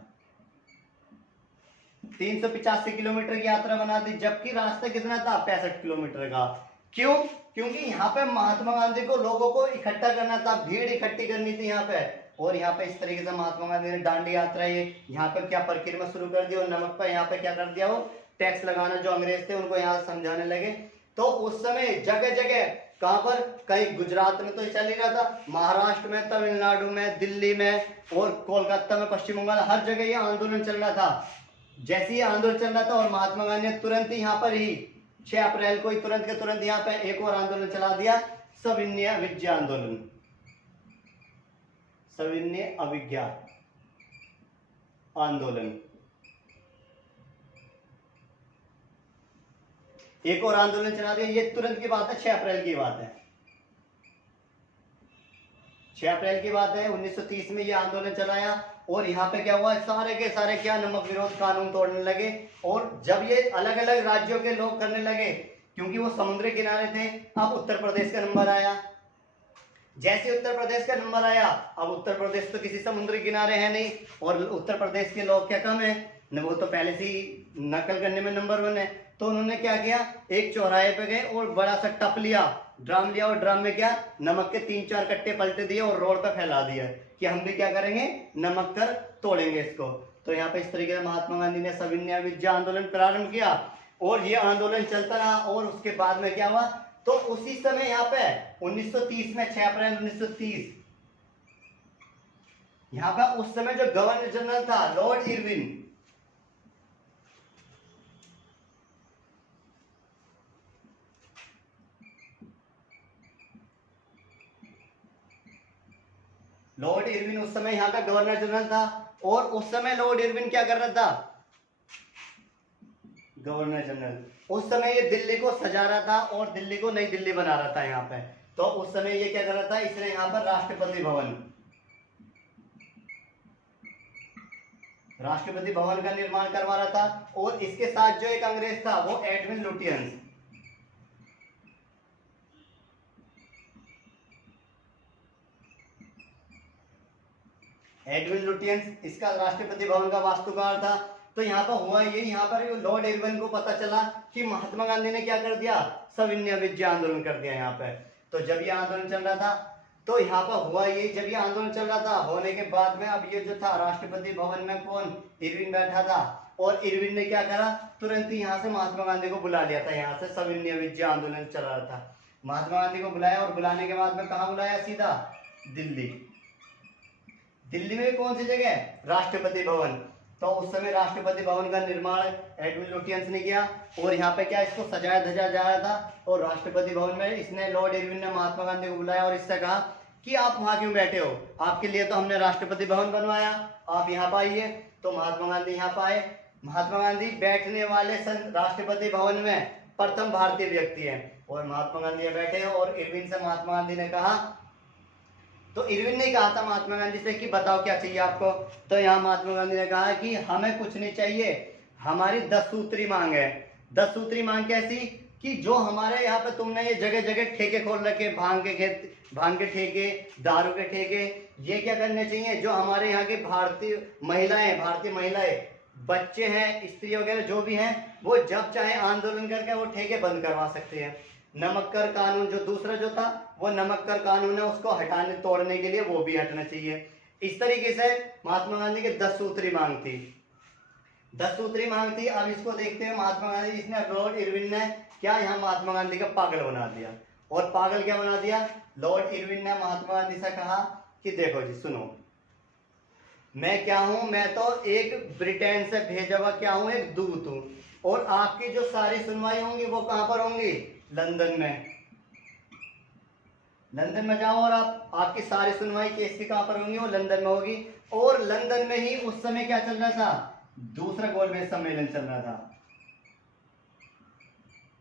385 किलोमीटर की यात्रा बना दी। जबकि रास्ता कितना था? 65 किलोमीटर का। क्यों? क्योंकि यहाँ पे महात्मा गांधी को, लोगों को इकट्ठा करना था, भीड़ इकट्ठी करनी थी यहाँ पे। और यहाँ पे इस तरीके से महात्मा गांधी ने दांडी यात्रा ये यहाँ पर क्या परिक्रमा शुरू कर दी, और नमक पर यहाँ पे क्या कर दिया? वो टैक्स लगाना, जो अंग्रेज थे उनको यहाँ समझाने लगे। तो उस समय जगह जगह कहां पर? कहीं गुजरात में तो चल ही रहा था, महाराष्ट्र में, तमिलनाडु में, दिल्ली में, और कोलकाता में, पश्चिम बंगाल, हर जगह ये आंदोलन चल रहा था। जैसे ही आंदोलन चल रहा था, और महात्मा गांधी ने तुरंत ही यहाँ पर ही 6 अप्रैल को ही तुरंत के तुरंत यहाँ पे एक और आंदोलन चला दिया, सविनय अवज्ञा आंदोलन, सविनय अवज्ञा आंदोलन। एक और आंदोलन चला दिया। ये तुरंत की बात है, 6 अप्रैल की बात है, 6 अप्रैल की बात है 1930 में ये आंदोलन चलाया। और यहाँ पे क्या हुआ? सारे के सारे क्या? नमक विरोध कानून तोड़ने लगे। और जब ये अलग अलग राज्यों के लोग करने लगे, क्योंकि वो समुद्र किनारे थे, अब उत्तर प्रदेश का नंबर आया। जैसे उत्तर प्रदेश का नंबर आया, अब उत्तर प्रदेश तो किसी समुद्र किनारे है नहीं, और उत्तर प्रदेश के लोग क्या कम है? न वो तो पहले से ही नकल करने में नंबर 1 है। तो उन्होंने क्या किया, एक चौराहे पे गए और बड़ा सा टप लिया, ड्राम लिया, और ड्राम में क्या, नमक के 3-4 कट्टे पलटे दिए और रोड पे फैला दिया कि हम भी क्या करेंगे, नमक कर तोड़ेंगे इसको। तो यहाँ पे इस तरीके से महात्मा गांधी ने सविनय विद्या आंदोलन प्रारंभ किया और ये आंदोलन चलता रहा। और उसके बाद में क्या हुआ, तो उसी समय यहाँ पे 1930 में 6 अप्रैल 1930 यहाँ पे उस समय जो गवर्नर जनरल था लॉर्ड इरविन, लॉर्ड इरविन उस समय यहाँ का गवर्नर जनरल था। और उस समय लॉर्ड इरविन क्या कर रहा था, गवर्नर जनरल। उस समय ये दिल्ली को सजा रहा था और दिल्ली को नई दिल्ली बना रहा था यहाँ पे। तो उस समय ये क्या कर रहा था, इसने यहाँ पर राष्ट्रपति भवन का निर्माण करवा रहा था। और इसके साथ जो एक अंग्रेज था वो एडविन लुटियंस, इसका राष्ट्रपति भवन का वास्तुकार था। तो यहाँ पर हुआ ये, यहाँ पर लॉर्ड इरविन को पता चला कि महात्मा गांधी ने क्या कर दिया, सविनय विद्या आंदोलन कर दिया यहाँ पे। तो जब ये आंदोलन चल रहा था, तो यहाँ पर हुआ ये, जब ये आंदोलन चल रहा था, होने के बाद में अब ये जो था राष्ट्रपति भवन में कौन, इरविन बैठा था। और इरविन ने क्या करा, तुरंत ही यहाँ से महात्मा गांधी को बुला लिया था। यहाँ से सविनय विद्या आंदोलन चल रहा था, महात्मा गांधी को बुलाया और बुलाने के बाद में कहाँ बुलाया, सीधा दिल्ली। दिल्ली में कौन सी जगह, राष्ट्रपति भवन। तो उस समय राष्ट्रपति भवन का निर्माण एडविन लुटियंस ने किया और यहाँ पे क्या, इसको सजाया धजाया जा रहा था। और राष्ट्रपति भवन में इसने, लॉर्ड इरविन ने महात्मा गांधी को बुलाया और इससे कहा कि आप वहां क्यों बैठे हो, आपके लिए तो हमने राष्ट्रपति भवन बनवाया, आप यहाँ पर आइए। तो महात्मा गांधी यहाँ पर आए। महात्मा गांधी बैठने वाले राष्ट्रपति भवन में प्रथम भारतीय व्यक्ति है। और महात्मा गांधी बैठे और इरविन से महात्मा गांधी ने कहा, तो इरविन ने कहा था महात्मा गांधी से कि बताओ क्या चाहिए आपको। तो यहाँ महात्मा गांधी ने कहा कि हमें कुछ नहीं चाहिए, हमारी 10 सूत्री मांग है। 10 सूत्री मांग कैसी, कि जो हमारे यहाँ पे तुमने ये जगह जगह ठेके खोल रखे, भांग के खेत, भांग के ठेके, दारू के ठेके, ये क्या करने चाहिए, जो हमारे यहाँ के भारतीय महिलाएं, बच्चे हैं, स्त्री वगैरह जो भी हैं, वो जब चाहे आंदोलन करके वो ठेके बंद करवा सकते हैं। नमक कर कानून, जो दूसरा जो था वो नमक कर कानून है, उसको हटाने तोड़ने के लिए वो भी हटना चाहिए। इस तरीके से महात्मा गांधी की 10 सूत्री मांग थी। 10 सूत्री मांग थी। अब इसको देखते हुए महात्मा गांधी, इसने लॉर्ड इरविन ने क्या, यहाँ महात्मा गांधी का पागल बना दिया। और पागल क्या बना दिया, लॉर्ड इरविन ने महात्मा गांधी से कहा कि देखो जी सुनो, मैं क्या हूं, मैं तो एक ब्रिटेन से भेजा हुआ क्या हूं, एक दूत हूं। और आपकी जो सारी सुनवाई होंगी वो कहां पर होंगी, लंदन में। लंदन में जाओ और आपकी सारी सुनवाई केस की कहां पर होंगी, वो लंदन में होगी। और लंदन में ही उस समय क्या चल रहा था, दूसरा गोलमेज सम्मेलन चल रहा था,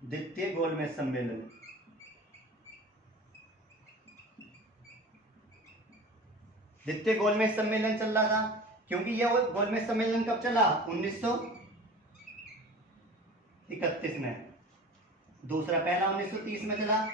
द्वितीय गोलमेज सम्मेलन। द्वितीय गोलमेज सम्मेलन चल रहा था, क्योंकि यह गोलमेज सम्मेलन कब चला, 1931 में। दूसरा, पहला 1930 में चला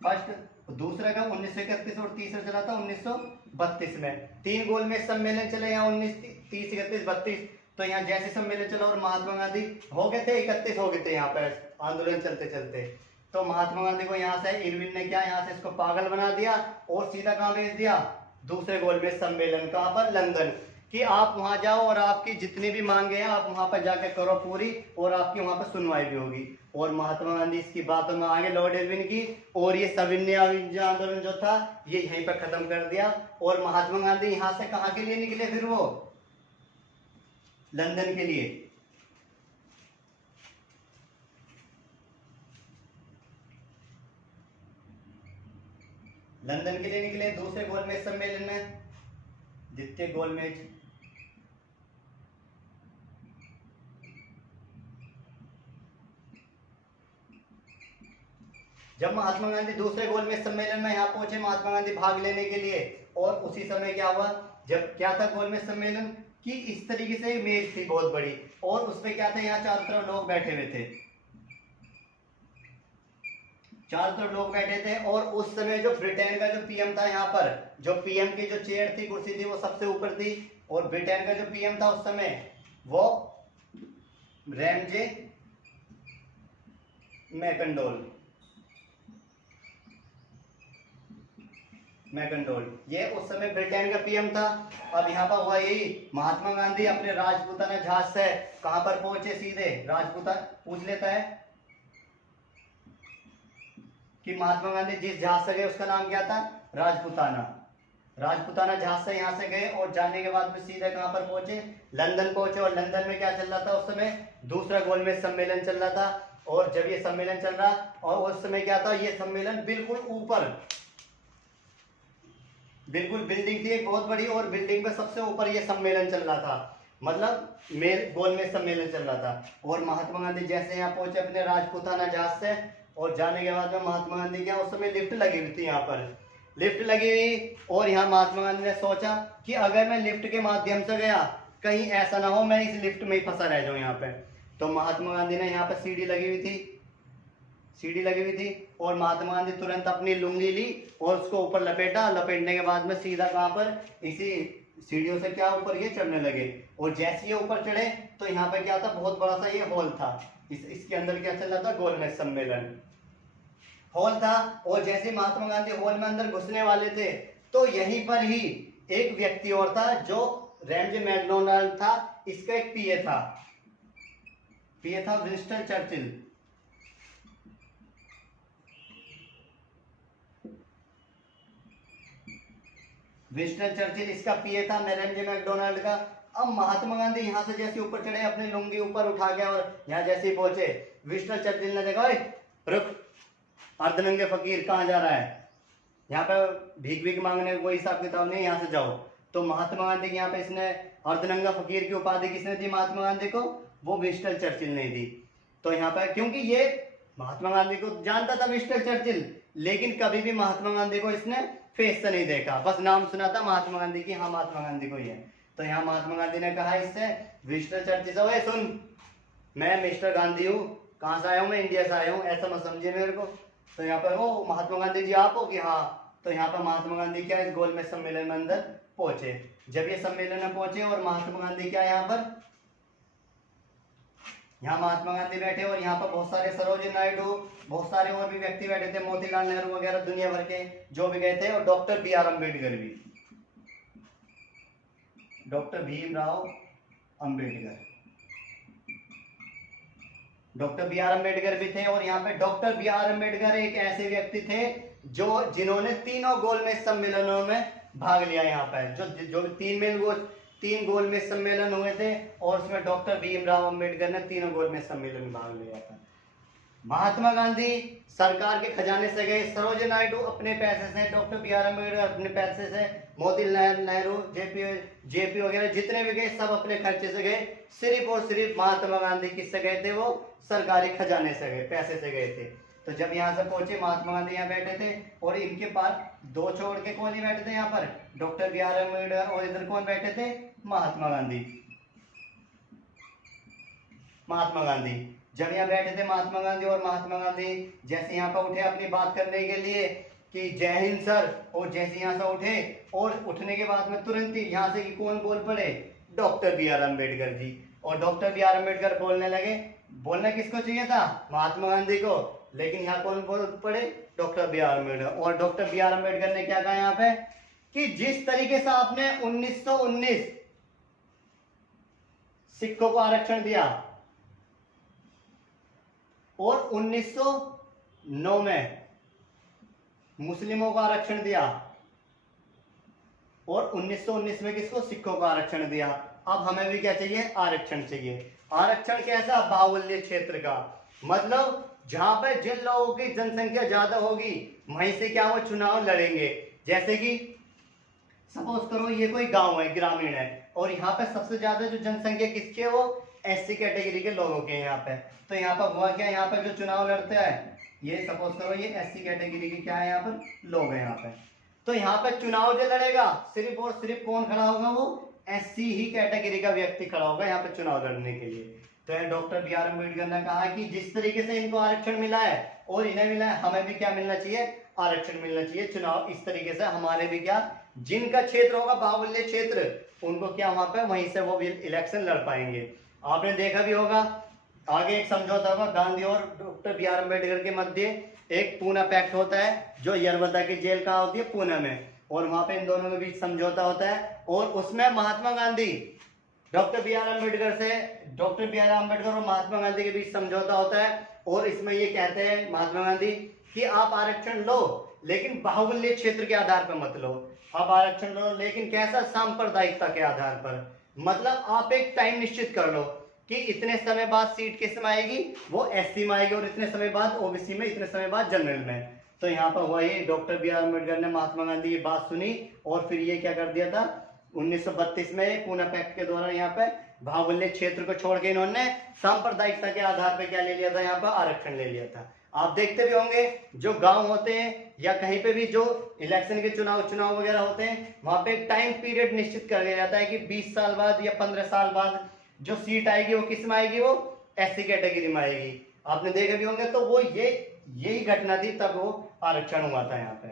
फर्स्ट, दूसरा का 1931 और तीसरा चला था 1932 में। 3 गोलमेज सम्मेलन चले यहाँ 1930, 31, 32। तो यहाँ जैसे सम्मेलन चला और महात्मा गांधी हो गए थे, 31 हो गए थे यहाँ पर आंदोलन चलते चलते। तो महात्मा गांधी को यहाँ से इरविन ने क्या, यहाँ से इसको पागल बना दिया और सीधा कहाँ भेज दिया, दूसरे गोलमेज सम्मेलन, कहाँ पर, लंदन, कि आप वहां जाओ और आपकी जितनी भी मांगे हैं आप वहां पर जाकर करो पूरी, और आपकी वहां पर सुनवाई भी होगी। और महात्मा गांधी इसकी बातों में आगे लॉर्ड इरविन की, और ये सविनय आंदोलन जो था ये यहीं पर खत्म कर दिया। और महात्मा गांधी यहाँ से कहाँ के लिए निकले, फिर वो लंदन के लिए। लंदन के लिए निकले दूसरे गोलमेज सम्मेलन में, द्वितीय गोलमेज। जब महात्मा गांधी दूसरे गोलमेज सम्मेलन में यहाँ पहुंचे, महात्मा गांधी भाग लेने के लिए, और उसी समय क्या हुआ, जब क्या था गोलमेज सम्मेलन कि इस तरीके से मेज थी बहुत बड़ी, और उसपे क्या था, यहाँ चारों तरफ लोग बैठे हुए थे, चारों तरफ लोग बैठे थे। और उस समय जो ब्रिटेन का जो पीएम था, यहाँ पर जो पीएम की जो चेयर थी, कुर्सी थी, वो सबसे ऊपर थी। और ब्रिटेन का जो पीएम था उस समय वो रैमजे मैकडोल ये उस समय ब्रिटेन का पीएम था। अब यहाँ पर हुआ यही, महात्मा गांधी अपने राजपूताना जहाज से कहां पर पहुंचे, सीधे राजपूता। पूछ लेता है कि महात्मा गांधी जिस जहाज से गए उसका नाम क्या था, राजपूताना। राजपूताना जहाज से यहाँ से गए और जाने के बाद में सीधे कहां पर पहुंचे, लंदन पहुंचे। और लंदन में क्या चल रहा था उस समय, दूसरा गोलमेज सम्मेलन चल रहा था। और जब ये सम्मेलन चल रहा, और उस समय क्या था, ये सम्मेलन बिल्कुल ऊपर, बिल्कुल बिल्डिंग थी एक बहुत बड़ी, और बिल्डिंग पे सबसे ऊपर ये सम्मेलन चल रहा था, मतलब गोलमेज सम्मेलन चल रहा था। और महात्मा गांधी जैसे यहाँ पहुंचे अपने राजपूताना जहाज से, और जाने के बाद में महात्मा गांधी क्या, उस समय लिफ्ट लगी हुई थी, यहाँ पर लिफ्ट लगी हुई। और यहाँ महात्मा गांधी ने सोचा कि अगर मैं लिफ्ट के माध्यम से गया, कहीं ऐसा ना हो मैं इस लिफ्ट में ही फंसा रह जाऊं यहाँ पे। तो महात्मा गांधी ने यहाँ पर सीढ़ी लगी हुई थी, सीढ़ी लगी हुई थी, और महात्मा गांधी तुरंत अपनी लुंगी ली और उसको ऊपर लपेटा। लपेटने के बाद में सीधा कहाँ पर, इसी सीढ़ियों से क्या ऊपर ये चढ़ने लगे। और जैसे ये ऊपर चढ़े तो यहाँ पे क्या था, बहुत बड़ा सा ये हॉल था। इसके अंदर क्या चल रहा था, गोलमेज सम्मेलन हॉल था। और जैसे महात्मा गांधी हॉल में अंदर घुसने वाले थे, तो यहीं पर ही एक व्यक्ति और था जो रैमजे मैकडोनाल्ड था, इसका एक पीए था, पीए था विंस्टन चर्चिल। विंस्टन चर्चिल इसका पीए था रैमजे मैकडोनाल्ड का। अब महात्मा गांधी यहाँ से जैसे ऊपर चढ़े, अपनी लुंगी ऊपर उठा गया, और यहाँ जैसे ही पहुंचे, विंस्टन चर्चिल ने देखा, रुक, अर्धनंगे फकीर कहाँ जा रहा है, यहाँ पे भीख भीख मांगने का कोई हिसाब किताब नहीं, यहाँ से जाओ। तो महात्मा गांधी यहाँ पे इसने अर्धनंगा फकीर की उपाधि किसने दी महात्मा गांधी को, वो विंस्टन चर्चिल ने दी। तो यहाँ पे क्योंकि ये महात्मा गांधी को जानता था विंस्टन चर्चिल, लेकिन कभी भी महात्मा गांधी को इसने फेस से नहीं देखा, बस नाम सुना था महात्मा गांधी की, हाँ महात्मा गांधी को ही है। तो यहाँ महात्मा गांधी ने कहा इससे, विंस्टन चर्चिल से, सुन मैं मिस्टर गांधी हूँ, कहाँ से आया हूँ मैं, इंडिया से आया हूँ, ऐसा मत समझिए मेरे को। तो यहाँ पर वो महात्मा गांधी जी आप हो कि हाँ। तो यहाँ पर महात्मा गांधी क्या इस गोलमेज सम्मेलन में अंदर पहुंचे। जब ये सम्मेलन में पहुंचे और महात्मा गांधी क्या यहाँ पर, यहाँ महात्मा गांधी बैठे, और यहाँ पर बहुत सारे सरोजिनी नायडू, बहुत सारे और भी व्यक्ति बैठे थे, मोतीलाल नेहरू वगैरह दुनिया भर के जो भी गए थे, और डॉक्टर बी आर अम्बेडकर भी, doctor Bhimrao Ambedkar, doctor B R Ambedkar भी थे। और यहाँ पे डॉक्टर बी आर अम्बेडकर एक ऐसे व्यक्ति थे जिन्होंने तीनों गोलमेज सम्मेलनों में भाग लिया। यहाँ पर जो तीन गोलमेज सम्मेलन हुए थे, और उसमें डॉक्टर भीमराव अम्बेडकर ने तीनों गोलमेज सम्मेलन में भाग लिया था। महात्मा गांधी सरकार के खजाने से गए, सरोजिनी नायडू अपने पैसे से, डॉक्टर बी आर अम्बेडकर अपने पैसे से, मोतीलाल नेहरू, जेपी वगैरह जितने भी गए सब अपने खर्चे से गए। सिर्फ और सिर्फ महात्मा गांधी किससे गए थे, वो सरकारी खजाने से गए, पैसे से गए थे। तो जब यहाँ से पहुंचे, महात्मा गांधी यहाँ बैठे थे, और इनके पास दो छोड़ के कौन ही बैठे थे यहाँ पर, डॉक्टर बी आर अम्बेडकर, और इधर कौन बैठे थे, महात्मा गांधी। महात्मा गांधी जब यहाँ बैठे थे, महात्मा गांधी, और महात्मा गांधी जैसे यहाँ पर उठे अपनी बात करने के लिए कि जय हिंद सर, और जैसे यहाँ से उठे, और उठने के बाद में तुरंत ही यहाँ से कौन बोल पड़े, doctor B R Ambedkar ji. और डॉक्टर बी आर अम्बेडकर बोलने लगे, बोलना किसको चाहिए था, महात्मा गांधी को, लेकिन यहाँ कौन बोल पड़े, डॉक्टर बी आर अम्बेडकर। और डॉक्टर बी आर अम्बेडकर ने क्या कहा यहाँ पे, कि जिस तरीके से आपने 1919 सिखों को आरक्षण दिया, और 1909 में मुस्लिमों को आरक्षण दिया, और 1919 में किसको, सिखों को आरक्षण दिया। अब हमें भी क्या चाहिए, आरक्षण चाहिए। आरक्षण कैसा, बाहुल्य क्षेत्र का, मतलब जहां पे जिन लोगों की जनसंख्या ज्यादा होगी वहीं से क्या वो चुनाव लड़ेंगे। जैसे कि सपोज करो ये कोई गांव है, ग्रामीण है, और यहाँ पे सबसे ज्यादा जो जनसंख्या किसकी है, वो एससी कैटेगरी के लोगों के यहाँ पे। तो यहाँ पर हुआ क्या, यहाँ पर जो चुनाव लड़ते हैं, ये सपोज करो ये एससी कैटेगरी के क्या है, यहाँ पर लोग हैं यहाँ पे। तो यहाँ पे चुनाव जो लड़ेगा, सिर्फ और सिर्फ कौन खड़ा होगा, वो एससी ही कैटेगरी का व्यक्ति खड़ा होगा यहाँ पे चुनाव लड़ने के लिए। तो डॉक्टर बी आर अम्बेडकर ने कहा कि जिस तरीके से इनको आरक्षण मिला है और इन्हें मिला है, हमें भी क्या मिलना चाहिए, आरक्षण मिलना चाहिए। चुनाव इस तरीके से हमारे भी क्या जिनका क्षेत्र होगा बाहुल्य क्षेत्र, उनको क्या वहां पे वहीं से वो इलेक्शन लड़ पाएंगे। आपने देखा भी होगा आगे एक समझौता होगा गांधी और डॉक्टर बी आर अम्बेडकर के मध्य, एक पूना पैक्ट होता है जो यरवदा की जेल कहाँ होती है, पुणे में, और वहां पे इन दोनों के बीच समझौता होता है। और उसमें Mahatma Gandhi doctor B R Ambedkar और महात्मा गांधी के बीच समझौता होता है। और इसमें ये कहते हैं महात्मा गांधी कि आप आरक्षण लो लेकिन बाहुल्य क्षेत्र के आधार पर मत लो, आप आरक्षण लो लेकिन कैसा, सांप्रदायिकता के आधार पर। मतलब आप एक टाइम निश्चित कर लो कि इतने समय बाद सीट किस में आएगी, वो एससी में आएगी, और इतने समय बाद ओबीसी में, इतने समय बाद जनरल में। तो यहाँ पर हुआ ये, डॉक्टर बी आर अम्बेडकर ने महात्मा गांधी ये बात सुनी और फिर ये क्या कर दिया था 1932 में पूना पैक्ट के द्वारा यहाँ पे बाहुल्य क्षेत्र को छोड़ के इन्होंने सांप्रदायिकता के आधार पर क्या ले लिया था, यहाँ पर आरक्षण ले लिया था। आप देखते भी होंगे जो गांव होते हैं या कहीं पे भी जो इलेक्शन के चुनाव वगैरह होते हैं, वहां पे एक टाइम पीरियड निश्चित कर दिया जाता है कि 20 साल बाद या 15 साल बाद जो सीट आएगी वो किस में आएगी, वो एससी कैटेगरी में आएगी। आपने देखे भी होंगे। तो वो यही घटना थी, तब वो आरक्षण हुआ था यहाँ पे।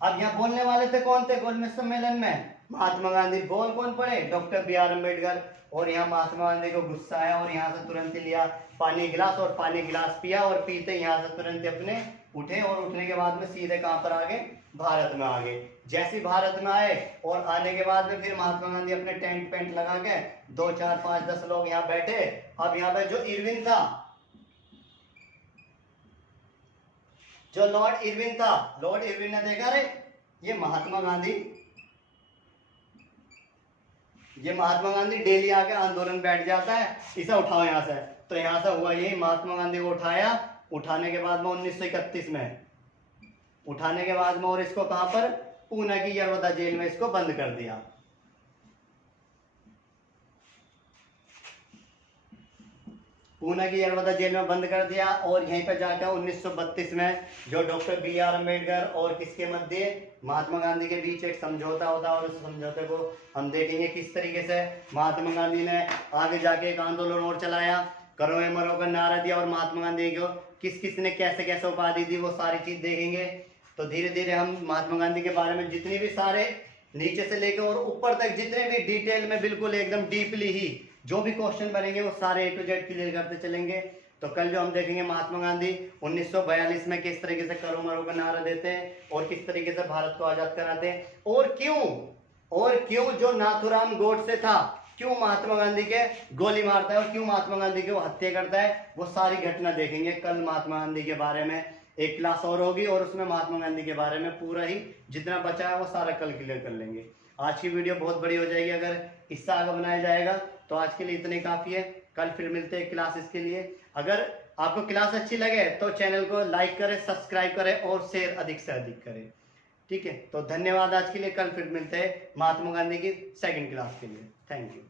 अब यहाँ बोलने वाले थे कौन थे गोलमेज सम्मेलन में, महात्मा गांधी। बोल कौन पड़े, डॉक्टर बी आर अम्बेडकर। और यहाँ महात्मा गांधी को गुस्सा आया और यहाँ से तुरंत लिया पानी गिलास और पानी गिलास पिया, और पीते यहाँ से तुरंत अपने उठे, और उठने के बाद में सीधे कहाँ पर आ गए, भारत में आ गए। जैसे भारत में आए और आने के बाद में फिर महात्मा गांधी अपने टेंट पेंट लगा के 2 4 5 10 लोग यहाँ बैठे। अब यहाँ पे जो इरविन था, जो लॉर्ड इरविन ने देखा रे ये महात्मा गांधी डेली आके आंदोलन बैठ जाता है, इसे उठाओ यहाँ से। तो यहाँ से हुआ यही, महात्मा गांधी को उठाया, उठाने के बाद में 1931 में उठाने के बाद में, और इसको कहां पर, पूना की यरवदा जेल में इसको बंद कर दिया। पूना की यरवदा जेल में बंद कर दिया। और यहीं पर जाकर 1932 में जो डॉक्टर बी आर अम्बेडकर और किसके मध्य, महात्मा गांधी के बीच एक समझौता होता है। और उस समझौते को हम देखेंगे किस तरीके से महात्मा गांधी ने आगे जाके एक आंदोलन और चलाया, करो या मरो का नारा दिया, और महात्मा गांधी को किस किस ने कैसे कैसे उपाधि दी, वो सारी चीज देखेंगे। तो धीरे धीरे हम महात्मा गांधी के बारे में जितनी भी सारे नीचे से लेकर और ऊपर तक जितने भी डिटेल में बिल्कुल एकदम डीपली ही जो भी क्वेश्चन बनेंगे वो सारे A to Z क्लियर करते चलेंगे। तो कल जो हम देखेंगे महात्मा गांधी 1942 में किस तरीके से करो मरो का नारा देते हैं और किस तरीके से भारत को आजाद कराते हैं, और क्यों जो नाथुराम गोडसे था क्यों महात्मा गांधी के गोली मारता है और क्यों महात्मा गांधी की वो हत्या करता है, वो सारी घटना देखेंगे कल। महात्मा गांधी के बारे में एक क्लास और होगी और उसमें महात्मा गांधी के बारे में पूरा ही जितना बचा है वो सारा कल क्लियर कर लेंगे। आज की वीडियो बहुत बड़ी हो जाएगी, अगर इससे आगे बनाया जाएगा तो आज के लिए इतने काफी है। कल फिर मिलते हैं क्लासेस के लिए। अगर आपको क्लास अच्छी लगे तो चैनल को लाइक करें, सब्सक्राइब करें और शेयर अधिक से अधिक करें। ठीक है, तो धन्यवाद आज के लिए। कल फिर मिलते हैं महात्मा गांधी की सेकंड क्लास के लिए। Thank you.